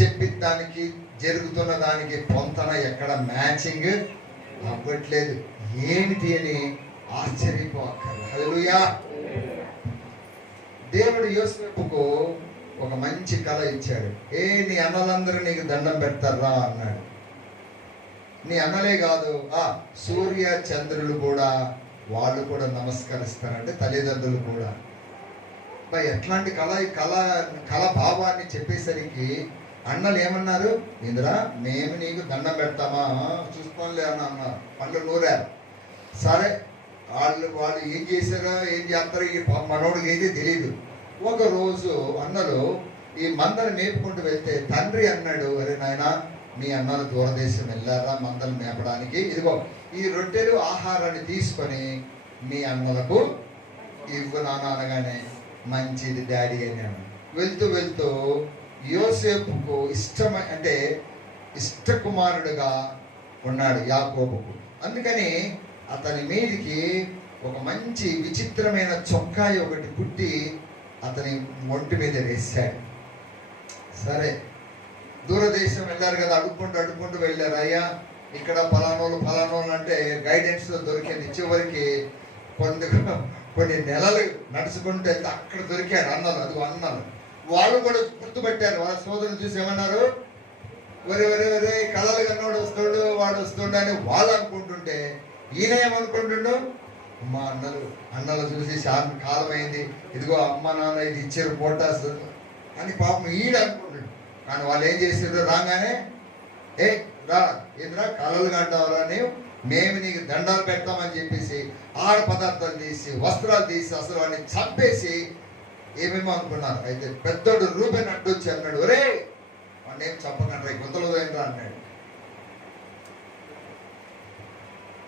చెప్పిన దానికి జరుగుతున్న దానికి పొంతన ఎక్కడ మ్యాచింగ్ అవ్వట్లేదు, ఏమిటి అని ఆశ్చర్యపోక్కర్లేదు. హల్లెలూయా. దేవుడు యోసేపుకు ఒక మంచి కళ ఇచ్చాడు. నీ అన్నలందరూ నీకు దండం పెడతారా అన్నాడు. నీ అన్నలే కాదు, సూర్య చంద్రులు కూడా, వాళ్ళు కూడా నమస్కరిస్తారంటే తల్లిదండ్రులు కూడా. ఎట్లాంటి కళ భావాన్ని చెప్పేసరికి అన్నలు ఏమన్నారు? ఇందిరా మేము నీకు దండం పెడతామా, చూసుకోలే అని అన్నారు. పండ్లు నూరారు. సరే, వాళ్ళు ఏం చేశారో ఏం చేస్తారో ఈ మనోడికి అయితే తెలియదు. ఒకరోజు అన్నలు ఈ మందను మేపుకుంటూ వెళ్తే తండ్రి అన్నాడు, అరే నాయన, మీ అన్నలు దూరదేశం వెళ్ళారా మందలు మేపడానికి, ఇదిగో ఈ రొట్టెలు ఆహారాన్ని తీసుకొని మీ అన్నలకు ఇవ్వు నాన్న అనగానే, మంచిది డాడీ అన్నాను. వెళ్తూ వెళ్తూ యోసేపుకు ఇష్ట కుమారుడుగా ఉన్నాడు యాకోబుకు. అందుకని అతని మీదికి ఒక మంచి విచిత్రమైన చొక్కాయి ఒకటి కుట్టి అతని ఒంటి మీద వేశాడు. సరే, దూరదేశం వెళ్ళారు కదా, అడుక్కుంటూ వెళ్ళారు. అయ్యా ఇక్కడ ఫలానోళ్ళు అంటే గైడెన్స్ దొరికింది. చివరికి కొన్ని నెలలు నడుచుకుంటూ వెళ్తే అక్కడ దొరికాడు అన్నలు. అది అన్నలు వాళ్ళు కూడా గుర్తుపెట్టారు. వాళ్ళ సోదరులు చూసి ఏమన్నారు, ఒరే కళలు కన్నోడు వస్తుండు, వాడు వస్తుండు అని వాళ్ళు అనుకుంటుంటే ఈయన ఏమనుకుంటుండు, మా అన్నలు చూసి చాలా కాలం అయింది, ఇదిగో అమ్మ నాన్న ఇది ఇచ్చారు పోటాస్ అని పాపం ఈడు అనుకుంటుండు. కానీ వాళ్ళు ఏం చేసారు, రాగానే ఏంద్రా కళలు కంటావరా, మేము నీకు దండాలు పెడతామని చెప్పేసి ఆడ పదార్థాలు తీసి వస్త్రాలు తీసి అసలు వాడిని చంపేసి ఏమేమో అనుకున్నారు. అయితే పెద్దోడు రూబెన్ అడ్డొచ్చి అన్నాడు, ఒరే వాడిని ఏం చంపకండి, గుంతలు పోయినరా అన్నాడు.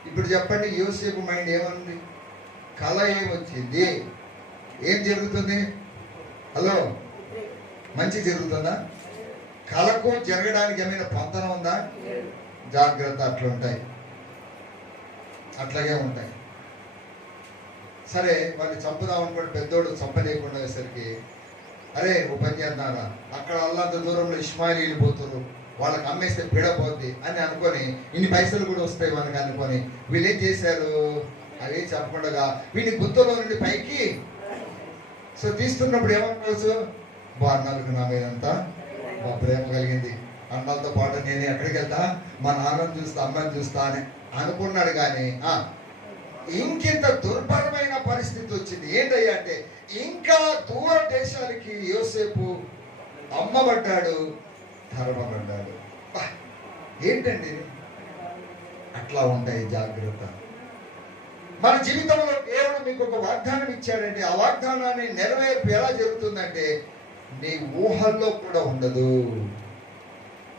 ఇప్పుడు చెప్పండి, యోసేపు మైండ్ ఏముంది? కళ ఏమొచ్చింది, ఏం జరుగుతుంది? హలో, మంచి జరుగుతుందా? కళకు జరగడానికి ఏమైనా పొంతన ఉందా? జాగ్రత్త, అట్లాగే ఉంటాయి. సరే, వాడిని చంపుదాం అనుకోండి, పెద్దోడు చంపలేకుండా సరికి, అరే ఓ పని చేద్దారా, అక్కడ అల్లంత దూరంలో ఇష్మాయిలీలు పోతున్నారు, వాళ్ళకి అమ్మేస్తే పీడపోద్ది అని అనుకొని ఇన్ని పైసలు కూడా వస్తాయి మనకి అనుకొని వీళ్ళు ఏం చేశారు, అవి చెప్పకుండా వీడిని గుత్తలో నుండి పైకి తీస్తున్నప్పుడు ఏమనుకోవచ్చు, అన్నలకు నా మీదంతా ప్రేమ కలిగింది, అన్నలతో పాటు నేను ఎక్కడికి వెళ్తా, మా నాన్నని చూస్తా, అమ్మని చూస్తా అని అనుకున్నాడు. కానీ ఇంకింత దుర్భరమైన పరిస్థితి వచ్చింది. ఏంటయ్యా అంటే, ఇంకా దూర దేశాలకి యోసేపు అమ్మబడ్డాడు, తరమబడ్డాడు. ఏంటండి, అట్లా ఉంటాయి. జాగ్రత్త. మన జీవితంలో దేవుడు మీకు ఒక వాగ్దానం ఇచ్చాడంటే ఆ వాగ్దానాన్ని నెరవేర్పు ఎలా జరుగుతుందంటే నీ ఊహల్లో కూడా ఉండదు,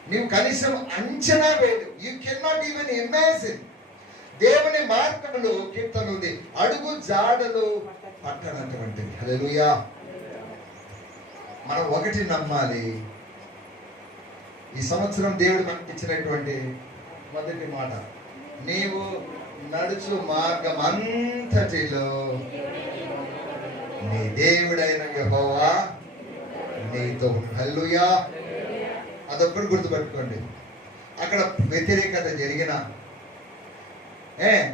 నీవు కనీసం అంచనా వేయదు. You cannot even imagine. దేవుని మార్గంలో కీర్తన ఉంది, అడుగు జాడలు పట్టనటువంటిది. హల్లెలూయా. మనం ఒకటి నమ్మాలి, ఈ సంవత్సరం దేవుడు మనకి ఇచ్చినటువంటి మొదటి మాట, నీవు నడుచు మార్గం అంతటిలో నీ దేవుడైన యెహోవా నీతో. హల్లెలూయా. అదొక్కటి గుర్తుపెట్టుకోండి. అక్కడ వ్యతిరేకత జరిగిన,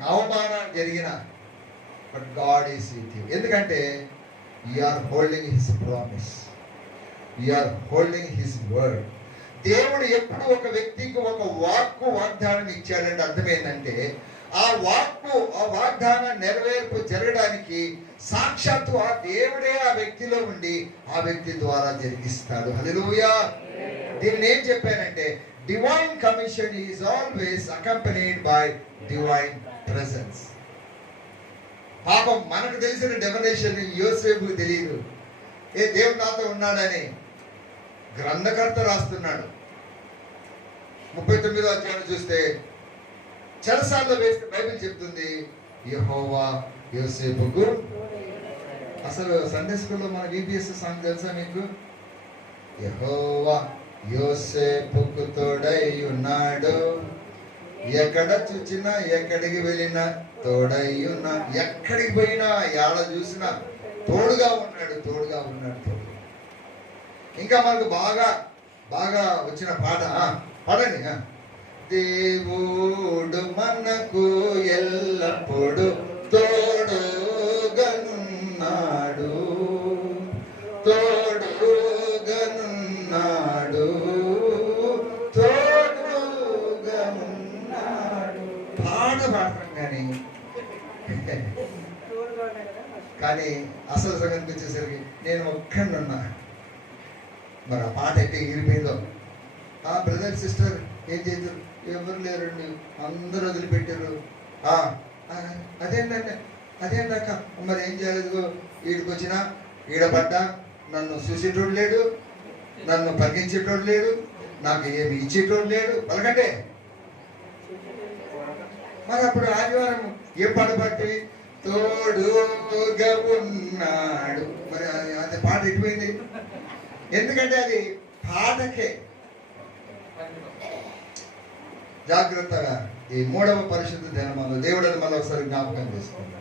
అవమానం జరిగిన, but God is with you. ఎందుకంటే you are holding his promise, you are holding his word. దేవుడు ఎప్పుడు ఒక వ్యక్తికి ఒక వాగ్దానం ఇచ్చాడంటే అర్థం ఏంటంటే ఆ వాగ్దానం నెరవేర్పు జరగడానికి సాక్షాత్తు ఆ దేవుడే ఆ వ్యక్తిలో ఉండి ఆ వ్యక్తి ద్వారా జరిగిస్తాడు. హల్లెలూయా. దీన్ని ఏం చెప్పానంటే divine commission is always accompanied by divine presence. పాపం మనకు తెలిసిన డెఫినేషన్ యోసేపుకు తెలియదు. దేవుడు నాతో ఉన్నాడని గ్రంథకర్త రాస్తున్నాడు. 39వ అధ్యాయం చూస్తే చెరసాల్లో వేస్తే బైబిల్ చెప్తుంది యెహోవా యోసేపుకు. అసలు సండే స్కూల్లో మన VBS సాంగ్ తెలుసా మీకు? యెహోవా యోసేపుకు తోడై ఉన్నాడు, ఎక్కడ చూచినా ఎక్కడికి వెళ్ళినా తోడై ఉన్నాడు, ఎక్కడికి పోయినా యాడ చూసినా తోడుగా ఉన్నాడు. ఇంకా మనకు బాగా వచ్చిన పాట పాడండి. దేవుడు మనకు ఎల్లప్పుడు తోడుగనున్నాడు, పాట పాడతాం కానీ అసలు సంగతికి వచ్చేసరికి నేను ఒక్కడున్నా. మరి ఆ పాట అయితే ఎగిరిపోయిందో బ్రదర్ సిస్టర్ ఏం చేశారు? ఎవరు లేరండి, అందరూ వదిలిపెట్టారు. అదేంటక్క మరి ఏం చేయలేదు? ఈడికి వచ్చినా ఈడపడ్డా నన్ను చూసేటోడు లేడు, నన్ను పలికించేటోడు లేడు, నాకు ఏమి ఇచ్చేటోడు లేడు. పలకంటే మరి అప్పుడు ఆదివారం ఏ పాట పట్టి తోడుగా ఉన్నాడు, మరి అది పాట ఎటుపోయింది? ఎందుకంటే అది పాటకే. జాగ్రత్తగా ఈ 3వ పరిశుద్ధ దినమందు దేవుడు అది మళ్ళీ ఒకసారి జ్ఞాపకం చేసుకున్నాడు.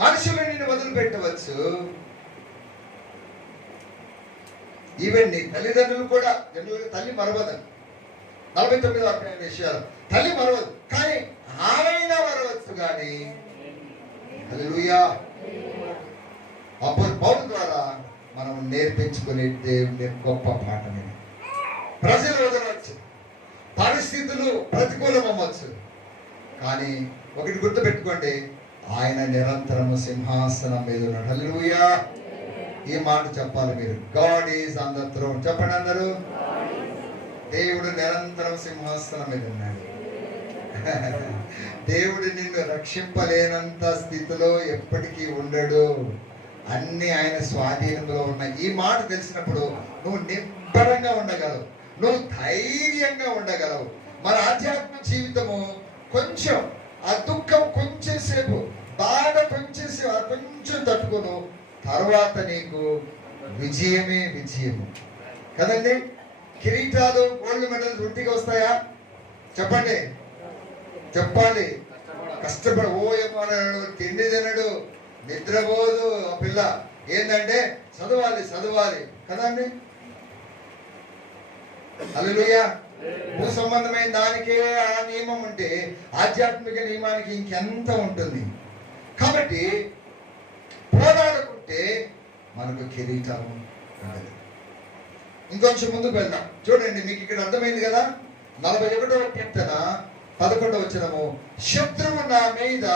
మనుషులు నిన్ను వదిలిపెట్టవచ్చు, ఈవెన్ నీ తల్లిదండ్రులు కూడా. జనరల్గా తల్లి మరవదని 49వ అధ్యాయం విషయాలు, తల్లి మరవదు కానీ ఆయన మరవచ్చు. కానీ హల్లెలూయా, అప్పుడు పౌలు ద్వారా మనం నేర్పించుకునే దేవుని గొప్ప పాఠమే. ప్రజలు వదలవచ్చు, పరిస్థితులు ప్రతికూలం అవ్వచ్చు, కానీ ఒకటి గుర్తుపెట్టుకోండి, ఆయన నిరంతరము సింహాసనం మీద ఉన్నాడు. హల్లెలూయా, ఈ మాట చెప్పాలి మీరు. God is on the throne. చెప్పండి అందరూ. దేవుడు నిరంతరం సింహాసనం మీద ఉన్నాడు. దేవుడు నిన్ను రక్షింపలేనంత స్థితిలో ఎప్పటికీ ఉండడు. అన్ని ఆయన స్వాధీనంలో ఉన్నాయి. ఈ మాట తెలిసినప్పుడు నువ్వు నిబ్బరంగా ఉండగలవు, నువ్వు ధైర్యంగా ఉండగలవు. మన ఆధ్యాత్మిక జీవితము కొంచెం ఆ దుఃఖం కొంచెం సేపు, బాధ కొంచెం తట్టుకోను, తర్వాత నీకు విజయమే విజయము కదండి. కిరీటాలు, గోల్డ్ మెడల్స్ ఒంటికి వస్తాయా? చెప్పండి, చెప్పాలి. కష్టపడు. ఏమన్నాడు? తిండి తినడు, నిద్రపోదు ఆ పిల్ల. ఏంటంటే చదవాలి కదండి. హల్లెలూయా. భూ సంబంధమైన దానికే ఆ నియమం ఉంటే ఆధ్యాత్మిక నియమానికి ఇంకెంత ఉంటుంది. కాబట్టి పోరాడుకుంటే మనకు కిరీటం ఉండదు. ఇంకొంచెం ముందుకు వెళ్దాం. చూడండి, మీకు ఇక్కడ అర్థమైంది కదా. 41వ కీర్తన 11వ వచనము, శత్రువు నా మీద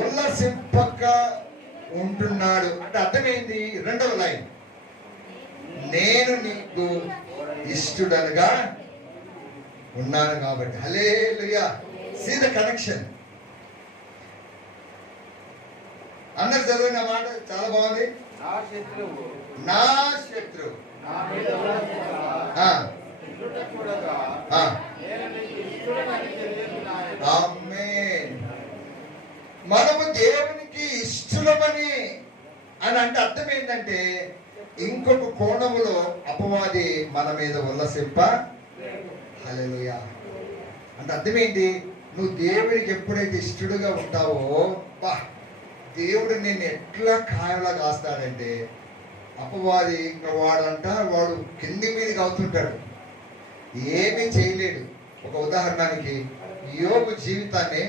ఉల్లసింపక ఉంటున్నాడు అంటే అర్థమైంది. 2వ లైన్, నేను నీకు ఇష్టడనుగా ఉన్నాను కాబట్టి. హల్లెలూయా. See the connection. అందరు చదివిన మాట చాలా బాగుంది. నా శత్రువు మనము దేవునికి ఇష్టమని అని అంటే అర్థం ఏంటంటే, ఇంకొక కోణములో అపవాది మన మీద ఉల్లసింప. హల్లెలూయా. అంటే అర్థం ఏంటి? నువ్వు దేవుడికి ఎప్పుడైతే ఇష్టడుగా ఉంటావో, దేవుడు నిన్ను ఎట్లా కాయలా కాస్తాడంటే, అపవాది ఇంకా వాడు కింది మీదకి అవుతుంటాడు, ఏమీ చేయలేడు. ఒక ఉదాహరణకి యోబు జీవితాన్ని,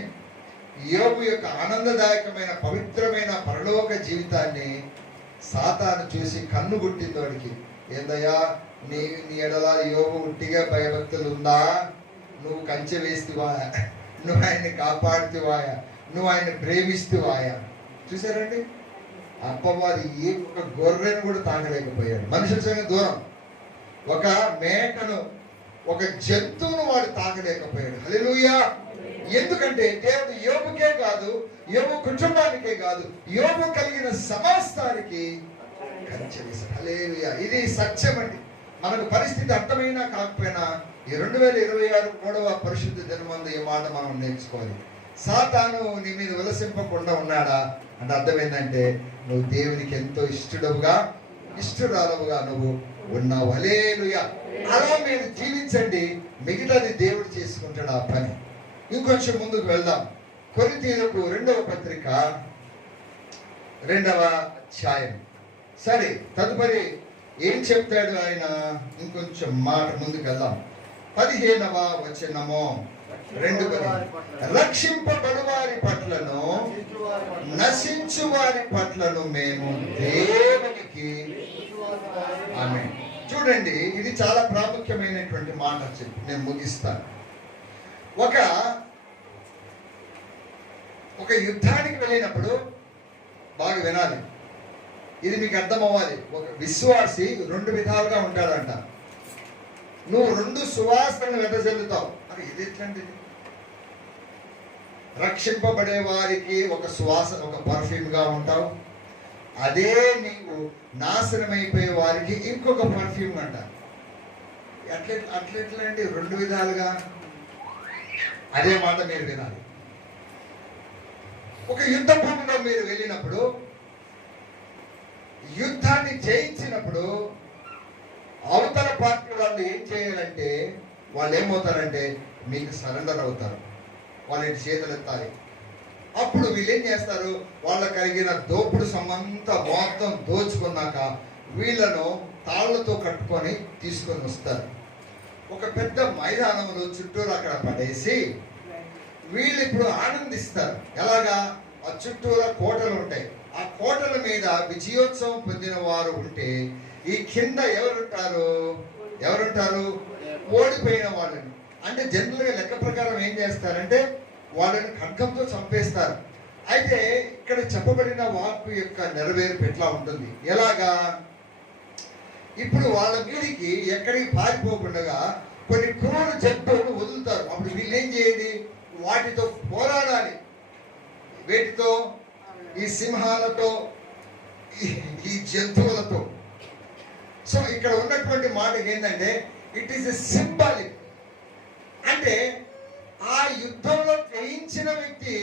యోబు యొక్క ఆనందదాయకమైన పవిత్రమైన పరలోక జీవితాన్ని సాతాను చూసి కన్ను గుట్టింది వాడికి. ఏందయ్యా నీ ఎడల యోబు ఉట్టిగా భయభక్తులు ఉందా? నువ్వు కంచె వేస్తువా? నువ్వు ఆయన్ని కాపాడుతువాయా? నువ్వు ఆయన ప్రేమిస్తువాయా? చూసారండి, అప్పవాది ఏ ఒక గొర్రెను కూడా తాగలేకపోయాడు. మనుషుల సంగతి దూరం, ఒక మేకను, ఒక జంతువును వాడు తాగలేకపోయాడు. హల్లెలూయా. ఎందుకంటే దేవుడు యోబుకే కాదు, యోబు కుటుంబానికే కాదు, యోబు కలిగిన సమస్తానికి కంచె వేశాడు. హల్లెలూయా. ఇది సత్యం అండి. మనకు పరిస్థితి అర్థమైనా కాకపోయినా ఈ 2026 3వ పరిశుద్ధ దినమందు ఈ మాట మనం నేర్చుకోవాలి. సాతాను నీ మీద విలసింపకుండా ఉన్నాడా అంటే అర్థం ఏంటంటే, నువ్వు దేవునికి ఎంతో ఇష్టరాలుగా నువ్వు ఉన్నావు. హల్లెలూయా. అలా మీరు జీవించండి, మిగతాది దేవుడు చేసుకుంటాడు ఆ పని. ఇంకొంచెం ముందుకు వెళ్దాం. కొరింథీయులకు 2వ పత్రిక 2వ అధ్యాయం. సరే, తదుపరి ఏం చెప్తాడు ఆయన? ఇంకొంచెం మాట ముందుకు వెళ్దాం. 15వ వచనము, 2 రక్షింపబడు వారి పట్లను నశించు వారి పట్లను మేము దేవునికి. ఆమేన్. చూడండి, ఇది చాలా ప్రాముఖ్యమైనటువంటి మాట. చెప్పి నేను ముగిస్తాను. ఒక యుద్ధానికి వెళ్ళినప్పుడు బాగా వినాలి, ఇది మీకు అర్థం అవ్వాలి. ఒక విశ్వాసి 2 విధాలుగా ఉంటాడంట. నువ్వు 2 సువాసనలు వెదజల్లుతావు. మరి ఇది ఎట్లాంటిది? రక్షింపబడే వారికి ఒక సువాసన, ఒక పర్ఫ్యూమ్గా ఉంటావు. అదే నీవు నాశనమైపోయే వారికి ఇంకొక పర్ఫ్యూమ్ అంట. అట్లెట్లా అంటే 2 విధాలుగా అదే మాట మీరు వినాలి. ఒక యుద్ధ భూమిలో మీరు వెళ్ళినప్పుడు, యుద్ధాన్ని జయించినప్పుడు అవతల పార్టీ వాళ్ళు ఏం చేయాలంటే, వాళ్ళు ఏమవుతారంటే మీకు సరెండర్ అవుతారు. వాళ్ళని చేతులు ఎత్తాలి. అప్పుడు వీళ్ళు ఏం చేస్తారు, వాళ్ళ కలిగిన దోపుడు సొమ్మంతా మొత్తం దోచుకున్నాక వీళ్ళను తాళ్లతో కట్టుకొని తీసుకొని వస్తారు. ఒక పెద్ద మైదానంలో చుట్టూరు అక్కడ పడేసి వీళ్ళు ఇప్పుడు ఆనందిస్తారు. ఎలాగా? ఆ చుట్టూరా కోటలు ఉంటాయి. ఆ కోటల మీద విజయోత్సవం పొందిన వారు ఉంటే ఈ కింద ఎవరుంటారు? ఓడిపోయిన వాళ్ళని. అంటే జనరల్గా లెక్క ప్రకారం ఏం చేస్తారంటే వాళ్ళని ఖడ్గంతో చంపేస్తారు. అయితే ఇక్కడ చెప్పబడిన వాక్కు యొక్క నెరవేర్పు ఎట్లా ఉంటుంది? ఎలాగా? ఇప్పుడు వాళ్ళ మీదికి ఎక్కడికి పారిపోకుండా కొన్ని క్రూర జంతువులను వదులుతారు. అప్పుడు వీళ్ళు ఏం చేయాలి? వాటితో పోరాడాలి. వేటితో? ఈ సింహాలతో, ఈ జంతువులతో. సో ఇక్కడ ఉన్నటువంటి మాట ఏంటంటే ఇట్ ఈస్ ఎ సింబాలిక్. అంటే ఆ యుద్ధంలో జయించిన వ్యక్తి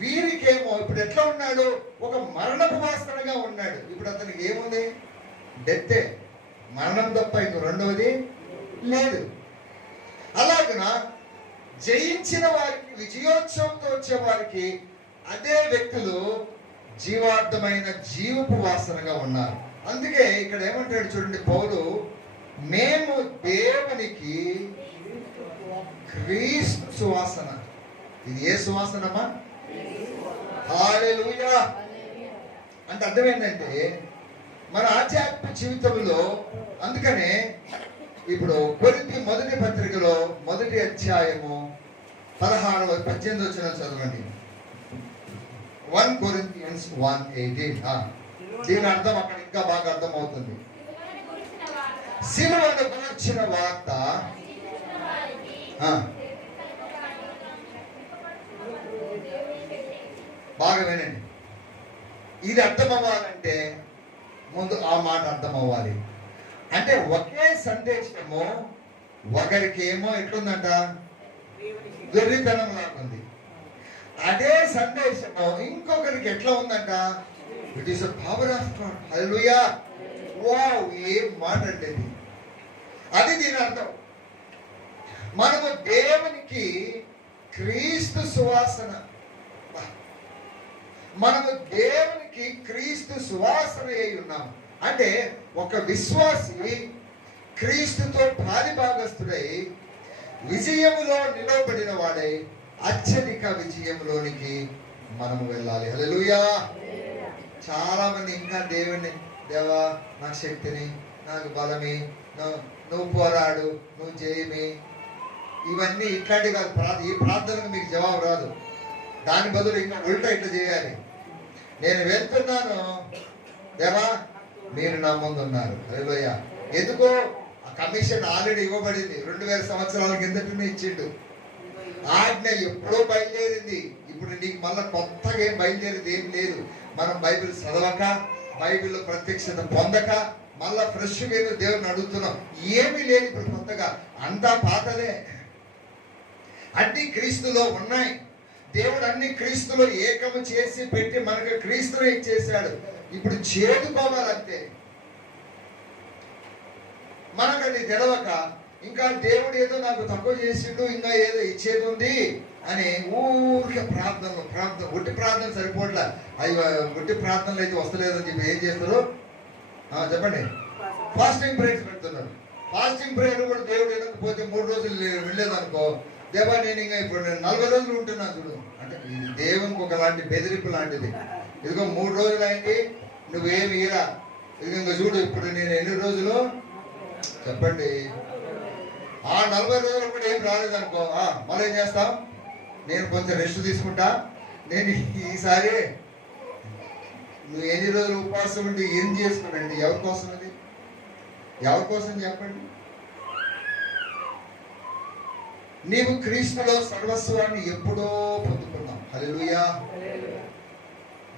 వీరికేమో ఇప్పుడు ఎట్లా ఉన్నాడు? ఒక మరణపు వాసనగా ఉన్నాడు. ఇప్పుడు అతనికి ఏముంది? డెత్తే, మరణం తప్ప ఇంక రెండవది లేదు. అలాగున జయించిన వారికి, విజయోత్సవంతో వచ్చే వారికి అదే వ్యక్తులు జీవార్థమైన జీవపు వాసనగా ఉన్నారు. అందుకే ఇక్కడ ఏమంటాడు చూడండి పౌలు, మేము దేవునికి క్రీస్తు సువాసన. ఇది ఏ సువాసనమా? హల్లెలూయా. అంటే అర్థం ఏంటంటే మన ఆధ్యాత్మిక జీవితంలో, అందుకనే ఇప్పుడు కొరింథీ మొదటి పత్రికలో 1వ అధ్యాయము 16-18 వచనం చదవండి. 1 Corinthians 1:18. దీని అర్థం అక్కడ ఇంకా బాగా అర్థం అవుతుంది. సిలువను గురించిన వార్త బాగా వినండి. ఇది అర్థం అవ్వాలంటే ముందు ఆ మాట అర్థం అవ్వాలి. అంటే ఒకే సందేశము ఒకరికేమో ఎట్లుందంట? వెర్రితనం లాగుంది. అదే సందేశము ఇంకొకరికి ఎట్లా ఉందంట? It is the power of God. Hallelujah. Wow, ఏం మాట అంటే అది దీని అర్థం. మనము దేవునికి క్రీస్తు సువాసన, మనము దేవునికి క్రీస్తు సువాసన అయి ఉన్నాము. అంటే ఒక విశ్వాసి క్రీస్తుతో పాలిభాగస్తుడై విజయములో నిలవబడిన వాడై అత్యధిక విజయంలోనికి మనము వెళ్ళాలి. హల్లెలూయా. చాలా మంది ఇంకా దేవుణ్ణి, దేవా నాకు శక్తిని, నాకు బలమి, నువ్వు పోరాడు, నువ్వు చేయమి, ఇవన్నీ ఇట్లాంటి కాదు. ఈ ప్రార్థనకు మీకు జవాబు రాదు. దాని బదులు ఇంకా ఉల్టా ఇట్లా చేయాలి. నేను వెళ్తున్నాను దేవా, మీరు నా ముందు ఉన్నారు. హల్లెలూయా. ఎందుకో ఆ కమిషన్ ఆల్రెడీ ఇవ్వబడింది. 2000 సంవత్సరాల కిందటనే ఇచ్చిండు. ఆజ్ఞ ఎప్పుడో బయలుదేరింది. ఇప్పుడు నీకు మళ్ళీ కొత్తగా ఏం బయలుదేరింది ఏం లేదు. మనం బైబిల్ చదవక, బైబిల్లో ప్రత్యక్షత పొందక మళ్ళా ఫ్రెష్గా దేవుని అడుగుతున్నాం. ఏమీ లేదు ఇప్పుడు కొత్తగా, అంతా పాతదే. అన్ని క్రీస్తులో ఉన్నాయి. దేవుడు అన్ని క్రీస్తులో ఏకము చేసి పెట్టి మనకు క్రీస్తునే ఇచ్చేసాడు. ఇప్పుడు చేదుకోవాలంతే. మనకు అది తెలవక ఇంకా దేవుడు ఏదో నాకు తక్కువ చేసిండు, ఇంకా ఏదో ఇచ్చేది ఉంది అని ఊరికే ప్రార్థనలు ఒట్టి ప్రార్థన సరిపోట్లా. అవి ఒట్టి ప్రార్థనలు అయితే వస్తలేదని చెప్పి ఏం చేస్తారు చెప్పండి? ఫాస్టింగ్ ప్రేయర్స్ పెడుతున్నారు. ఫాస్టింగ్ ప్రేయర్ కూడా దేవుడు వినకపోతే 3 రోజులు వెళ్ళలేదనుకో, దేవా నేను ఇంకా ఇప్పుడు 40 రోజులు ఉంటున్నాను చూడు అంటే ఇది దేవునికి ఒకలాంటి బెదిరింపు లాంటిది. ఇదిగో 3 రోజులు అయింది, నువ్వేమి ఇరా, ఇది ఇంకా చూడు ఇప్పుడు నేను ఎన్ని రోజులు చెప్పండి. ఆ 40 రోజులు కూడా ఏం రాలేదనుకో, మళ్ళీ ఏం చేస్తాం? నేను కొంచెం రెస్ట్ తీసుకుంటా. నేను ఈసారి నువ్వు ఎన్ని రోజులు ఉపవాసం ఉండి ఏం చేసుకున్నాండి? ఎవరి కోసం? అది ఎవరి కోసం చెప్పండి? నీవు క్రీస్తులో సర్వస్వాన్ని ఎప్పుడో పొందుకున్నావు. హల్లెలూయా.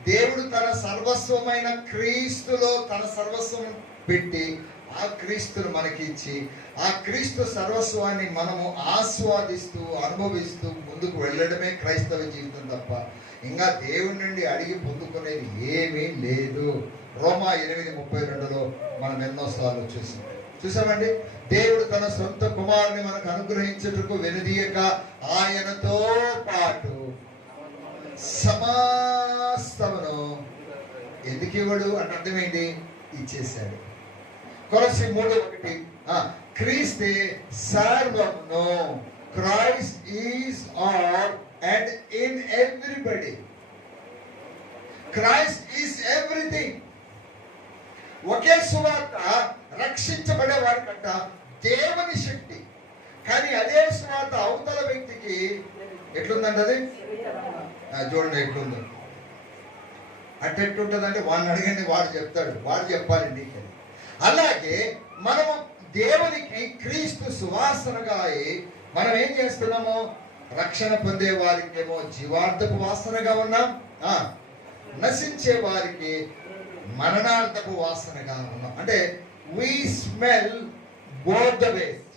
దేవుడు తన సర్వస్వమైన క్రీస్తులో తన సర్వస్వం పెట్టి ఆ క్రీస్తును మనకి ఇచ్చి ఆ క్రీస్తు సర్వస్వాన్ని మనము ఆస్వాదిస్తూ అనుభవిస్తూ ముందుకు వెళ్ళడమే క్రైస్తవ జీవితం తప్ప ఇంకా దేవుడి నుండి అడిగి పొందుకునేది ఏమీ లేదు. రోమా 8:32లో మనం ఎన్నోసార్లు చూసామండి. దేవుడు తన సొంత కుమారుని మనకు అనుగ్రహించుటకు వెనుదీయక ఆయనతో పాటు సమస్తమును ఎందుకు ఇవ్వడు అంటే అర్థమేంటి? ఇచ్చేశాడు. కొలస్సీ 3:1 క్రీస్తే సర్వమును, Christ is all and in everybody. Christ is everything. ఒకే సువార్త రక్షించబడే వారికంట దేవుని శక్తి, కానీ అదే సువార్త అవతల వ్యక్తికి ఎట్లుందంట? అది చూడండి ఎట్లుందో. అంటే ఎట్లుంటుందంటే వాడిని అడగండి, వాడు చెప్తాడు, వాడు చెప్పాలండి. అలాగే మనం దేవునికి క్రీస్తు సువాసనగా మనం ఏం చేస్తున్నాము? రక్షణ పొందే వారికేమో జీవార్థపు వాసనగా ఉన్నాం, నశించే వారికి మరణార్థపు వాసనగా ఉన్నాం. అంటే we smell both the ways.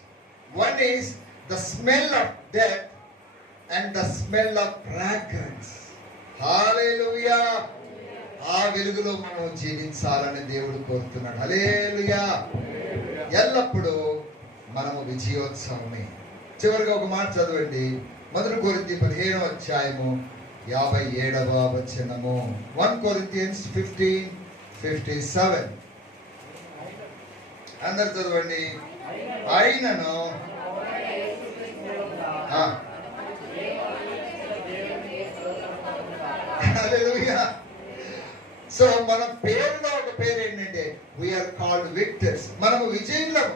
One is the smell of death and the smell of fragrance. Hallelujah. ఆ వెలుగులో మనం జీవించాలని దేవుడు కోరుతున్నాడు. హల్లెలూయా. ఎల్లప్పుడూ మనము విజయోత్సవమే. చివరిగా ఒక మాట చదవండి. 1 కొరింథీ 15:57. 1 Corinthians 15:57. అందరు చదవండి. ఆయనను హల్లెలూయా. సో మన పేరులో ఒక పేరు ఏంటంటే వీఆర్ కాల్డ్ విక్టర్స్. మనము విజయులము.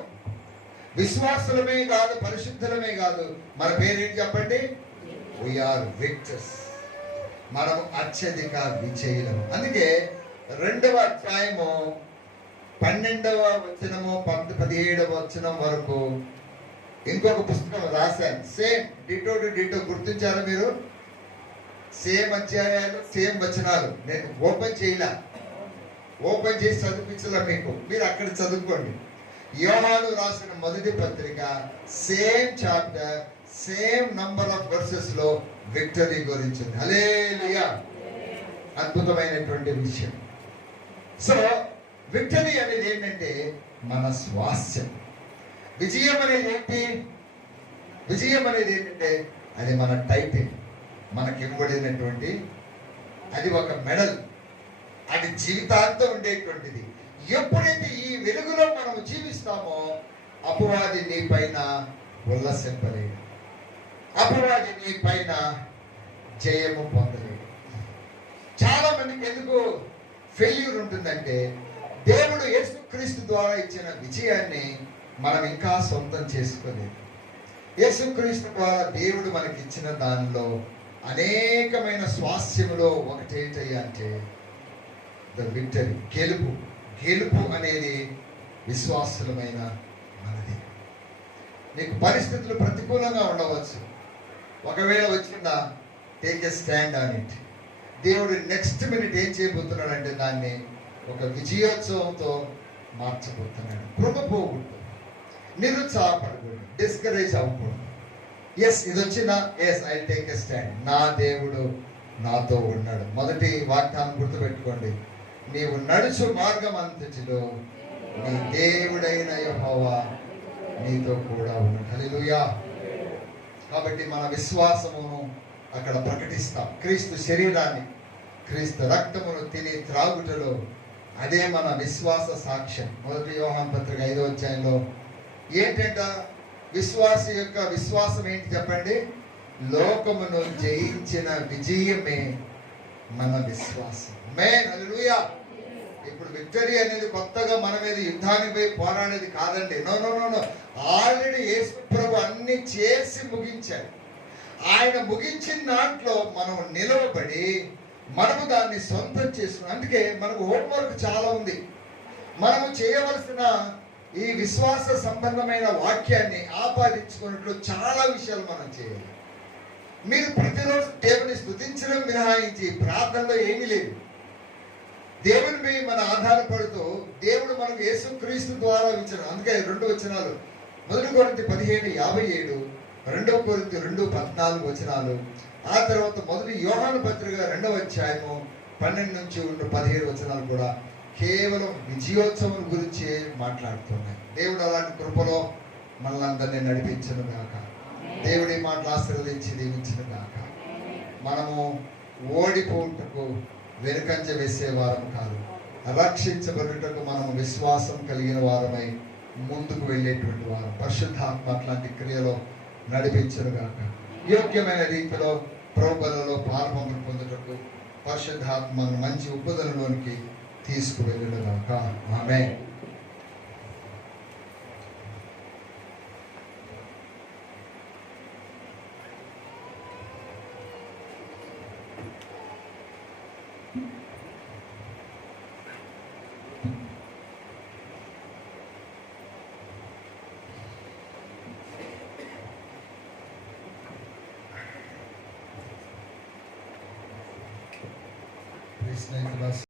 విశ్వాసులమే కాదు, పరిశుద్ధులమే కాదు. మన పేరేంటి చెప్పండి? వీఆర్ విక్టర్స్. మనము అత్యధిక విజయులము. అందుకే 2వ అధ్యాయము 12వ వచనము 17వ వచనం వరకు ఇంకొక పుస్తకం రాశాను. Same ditto to ditto. గుర్తించారా మీరు? సేమ్ అధ్యాయాలు, సేమ్ వచనాలు. నేను ఓపెన్ చేయలా, ఓపెన్ చేసి చదివించలా మీకు. మీరు అక్కడ చదువుకోండి. యోహాను రాసిన మొదటి పత్రిక, same chapter, same number of versus లో విక్టరీ గురించి. హల్లెలూయా. అద్భుతమైనటువంటి విషయం. సో విక్టరీ అనేది ఏంటంటే మన స్వాస్థ్యం. విజయం అనేది ఏంటి? విజయం అనేది ఏంటంటే అది మన టైటిల్, మనకి ఇవ్వబడినటువంటి అది ఒక మెడల్. అది జీవితాంతం ఉండేటువంటిది. ఎప్పుడైతే ఈ వెలుగులో మనం జీవిస్తామో అపవాది నీ పైన ఉల్లసింపలేడు, అపవాది నీ పైన జయము పొందలేడు. చాలా మందికి ఎందుకు ఫెయిల్యూర్ ఉంటుందంటే దేవుడు యేసుక్రీస్తు ద్వారా ఇచ్చిన విజయాన్ని మనం ఇంకా సొంతం చేసుకోలేదు. యేసుక్రీస్తు ద్వారా దేవుడు మనకి ఇచ్చిన దానిలో అనేకమైన స్వాస్థ్యములో ఒకటేంటయ్యా అంటే ద విక్టరీ, గెలుపు. గెలుపు అనేది విశ్వాసులమైన మనది. నీకు పరిస్థితులు ప్రతికూలంగా ఉండవచ్చు. ఒకవేళ వచ్చిందా, take a stand on it. దేవుడు నెక్స్ట్ మినిట్ ఏం చేయబోతున్నాడంటే దాన్ని ఒక విజయోత్సవంతో మార్చబోతున్నాడు. కృంగిపోకూడదు, నిరుత్సాహపడకూడదు, డిస్కరేజ్ అవ్వకూడదు. ఎస్ ఇది వచ్చిందా, yes I take a stand. నా దేవుడు నాతో ఉన్నాడు. మొదటి వాగ్దానం గుర్తుపెట్టుకోండి. నీవు నడుచు మార్గం అంతటిలో నీ దేవుడైన యెహోవా నీతో కూడా ఉన్నాడు. హల్లెలూయా. కాబట్టి మన విశ్వాసమును అక్కడ ప్రకటిస్తాం. క్రీస్తు శరీరాన్ని, క్రీస్తు రక్తమును తిని త్రాగుటలో అదే మన విశ్వాస సాక్ష్యం. 1 యోహాను పత్రిక 5వ అధ్యాయంలో ఏంటంట విశ్వాసి యొక్క విశ్వాసం ఏంటి చెప్పండి? లోకమును జయించిన విజయమే మన విశ్వాసం. ఆమేన్. హల్లెలూయా. ఇప్పుడు విక్టరీ అనేది కొత్తగా మన మీద యుద్ధానికి పోయి పోరాడేది కాదండి. No no no no. Already యేసు ప్రభు అన్ని చేసి ముగించాడు. ఆయన ముగించిన దాంట్లో మనం నిలవబడి మనము దాన్ని సొంతం చేసుకున్నాం. అందుకే మనకు హోంవర్క్ చాలా ఉంది. మనము చేయవలసిన ఈ విశ్వాస సంబంధమైన వాక్యాన్ని ఆపాదించుకున్నట్లు చాలా విషయాలు మనం చేయాలి. మీరు ప్రతిరోజు దేవుని స్తుతించడం మినహాయించి ప్రార్థనలో ఏమీ లేదు. దేవుని మన ఆధారపడుతూ దేవుడు మనకు యేసుక్రీస్తు ద్వారా ఇచ్చిన, అందుకే 2 వచనాలు 1 కొరింథీ 15:57, 2 కొరింథీ 2:14 వచనాలు, ఆ తర్వాత 1 యోహాను పత్రిక 2వ అధ్యాయము 12 నుంచి 17 వచనాలు కూడా కేవలం విజయోత్సవం గురించి మాట్లాడుతున్నాయి. దేవుడు అలాంటి కృపలో మనల్ని నడిపించను గాక. దేవుడి మాటలు ఆశీర్వదించి దీవించను గాక. మనము ఓడిపోవుటకు వెనుకంజ వేసే వారం కాదు, రక్షించబడుటకు మనము విశ్వాసం కలిగిన వారమై ముందుకు వెళ్ళేటువంటి వారు. పరిశుద్ధాత్మ అట్లాంటి క్రియలో నడిపించను గాక. యోగ్యమైన రీతిలో ప్రభువులలో పాల్పంపులు పొందుటకు పరిశుద్ధాత్మను మంచి ఉపదనలోనికి తీసుకువెళ్ళను గాక. ఆమేన్. Please,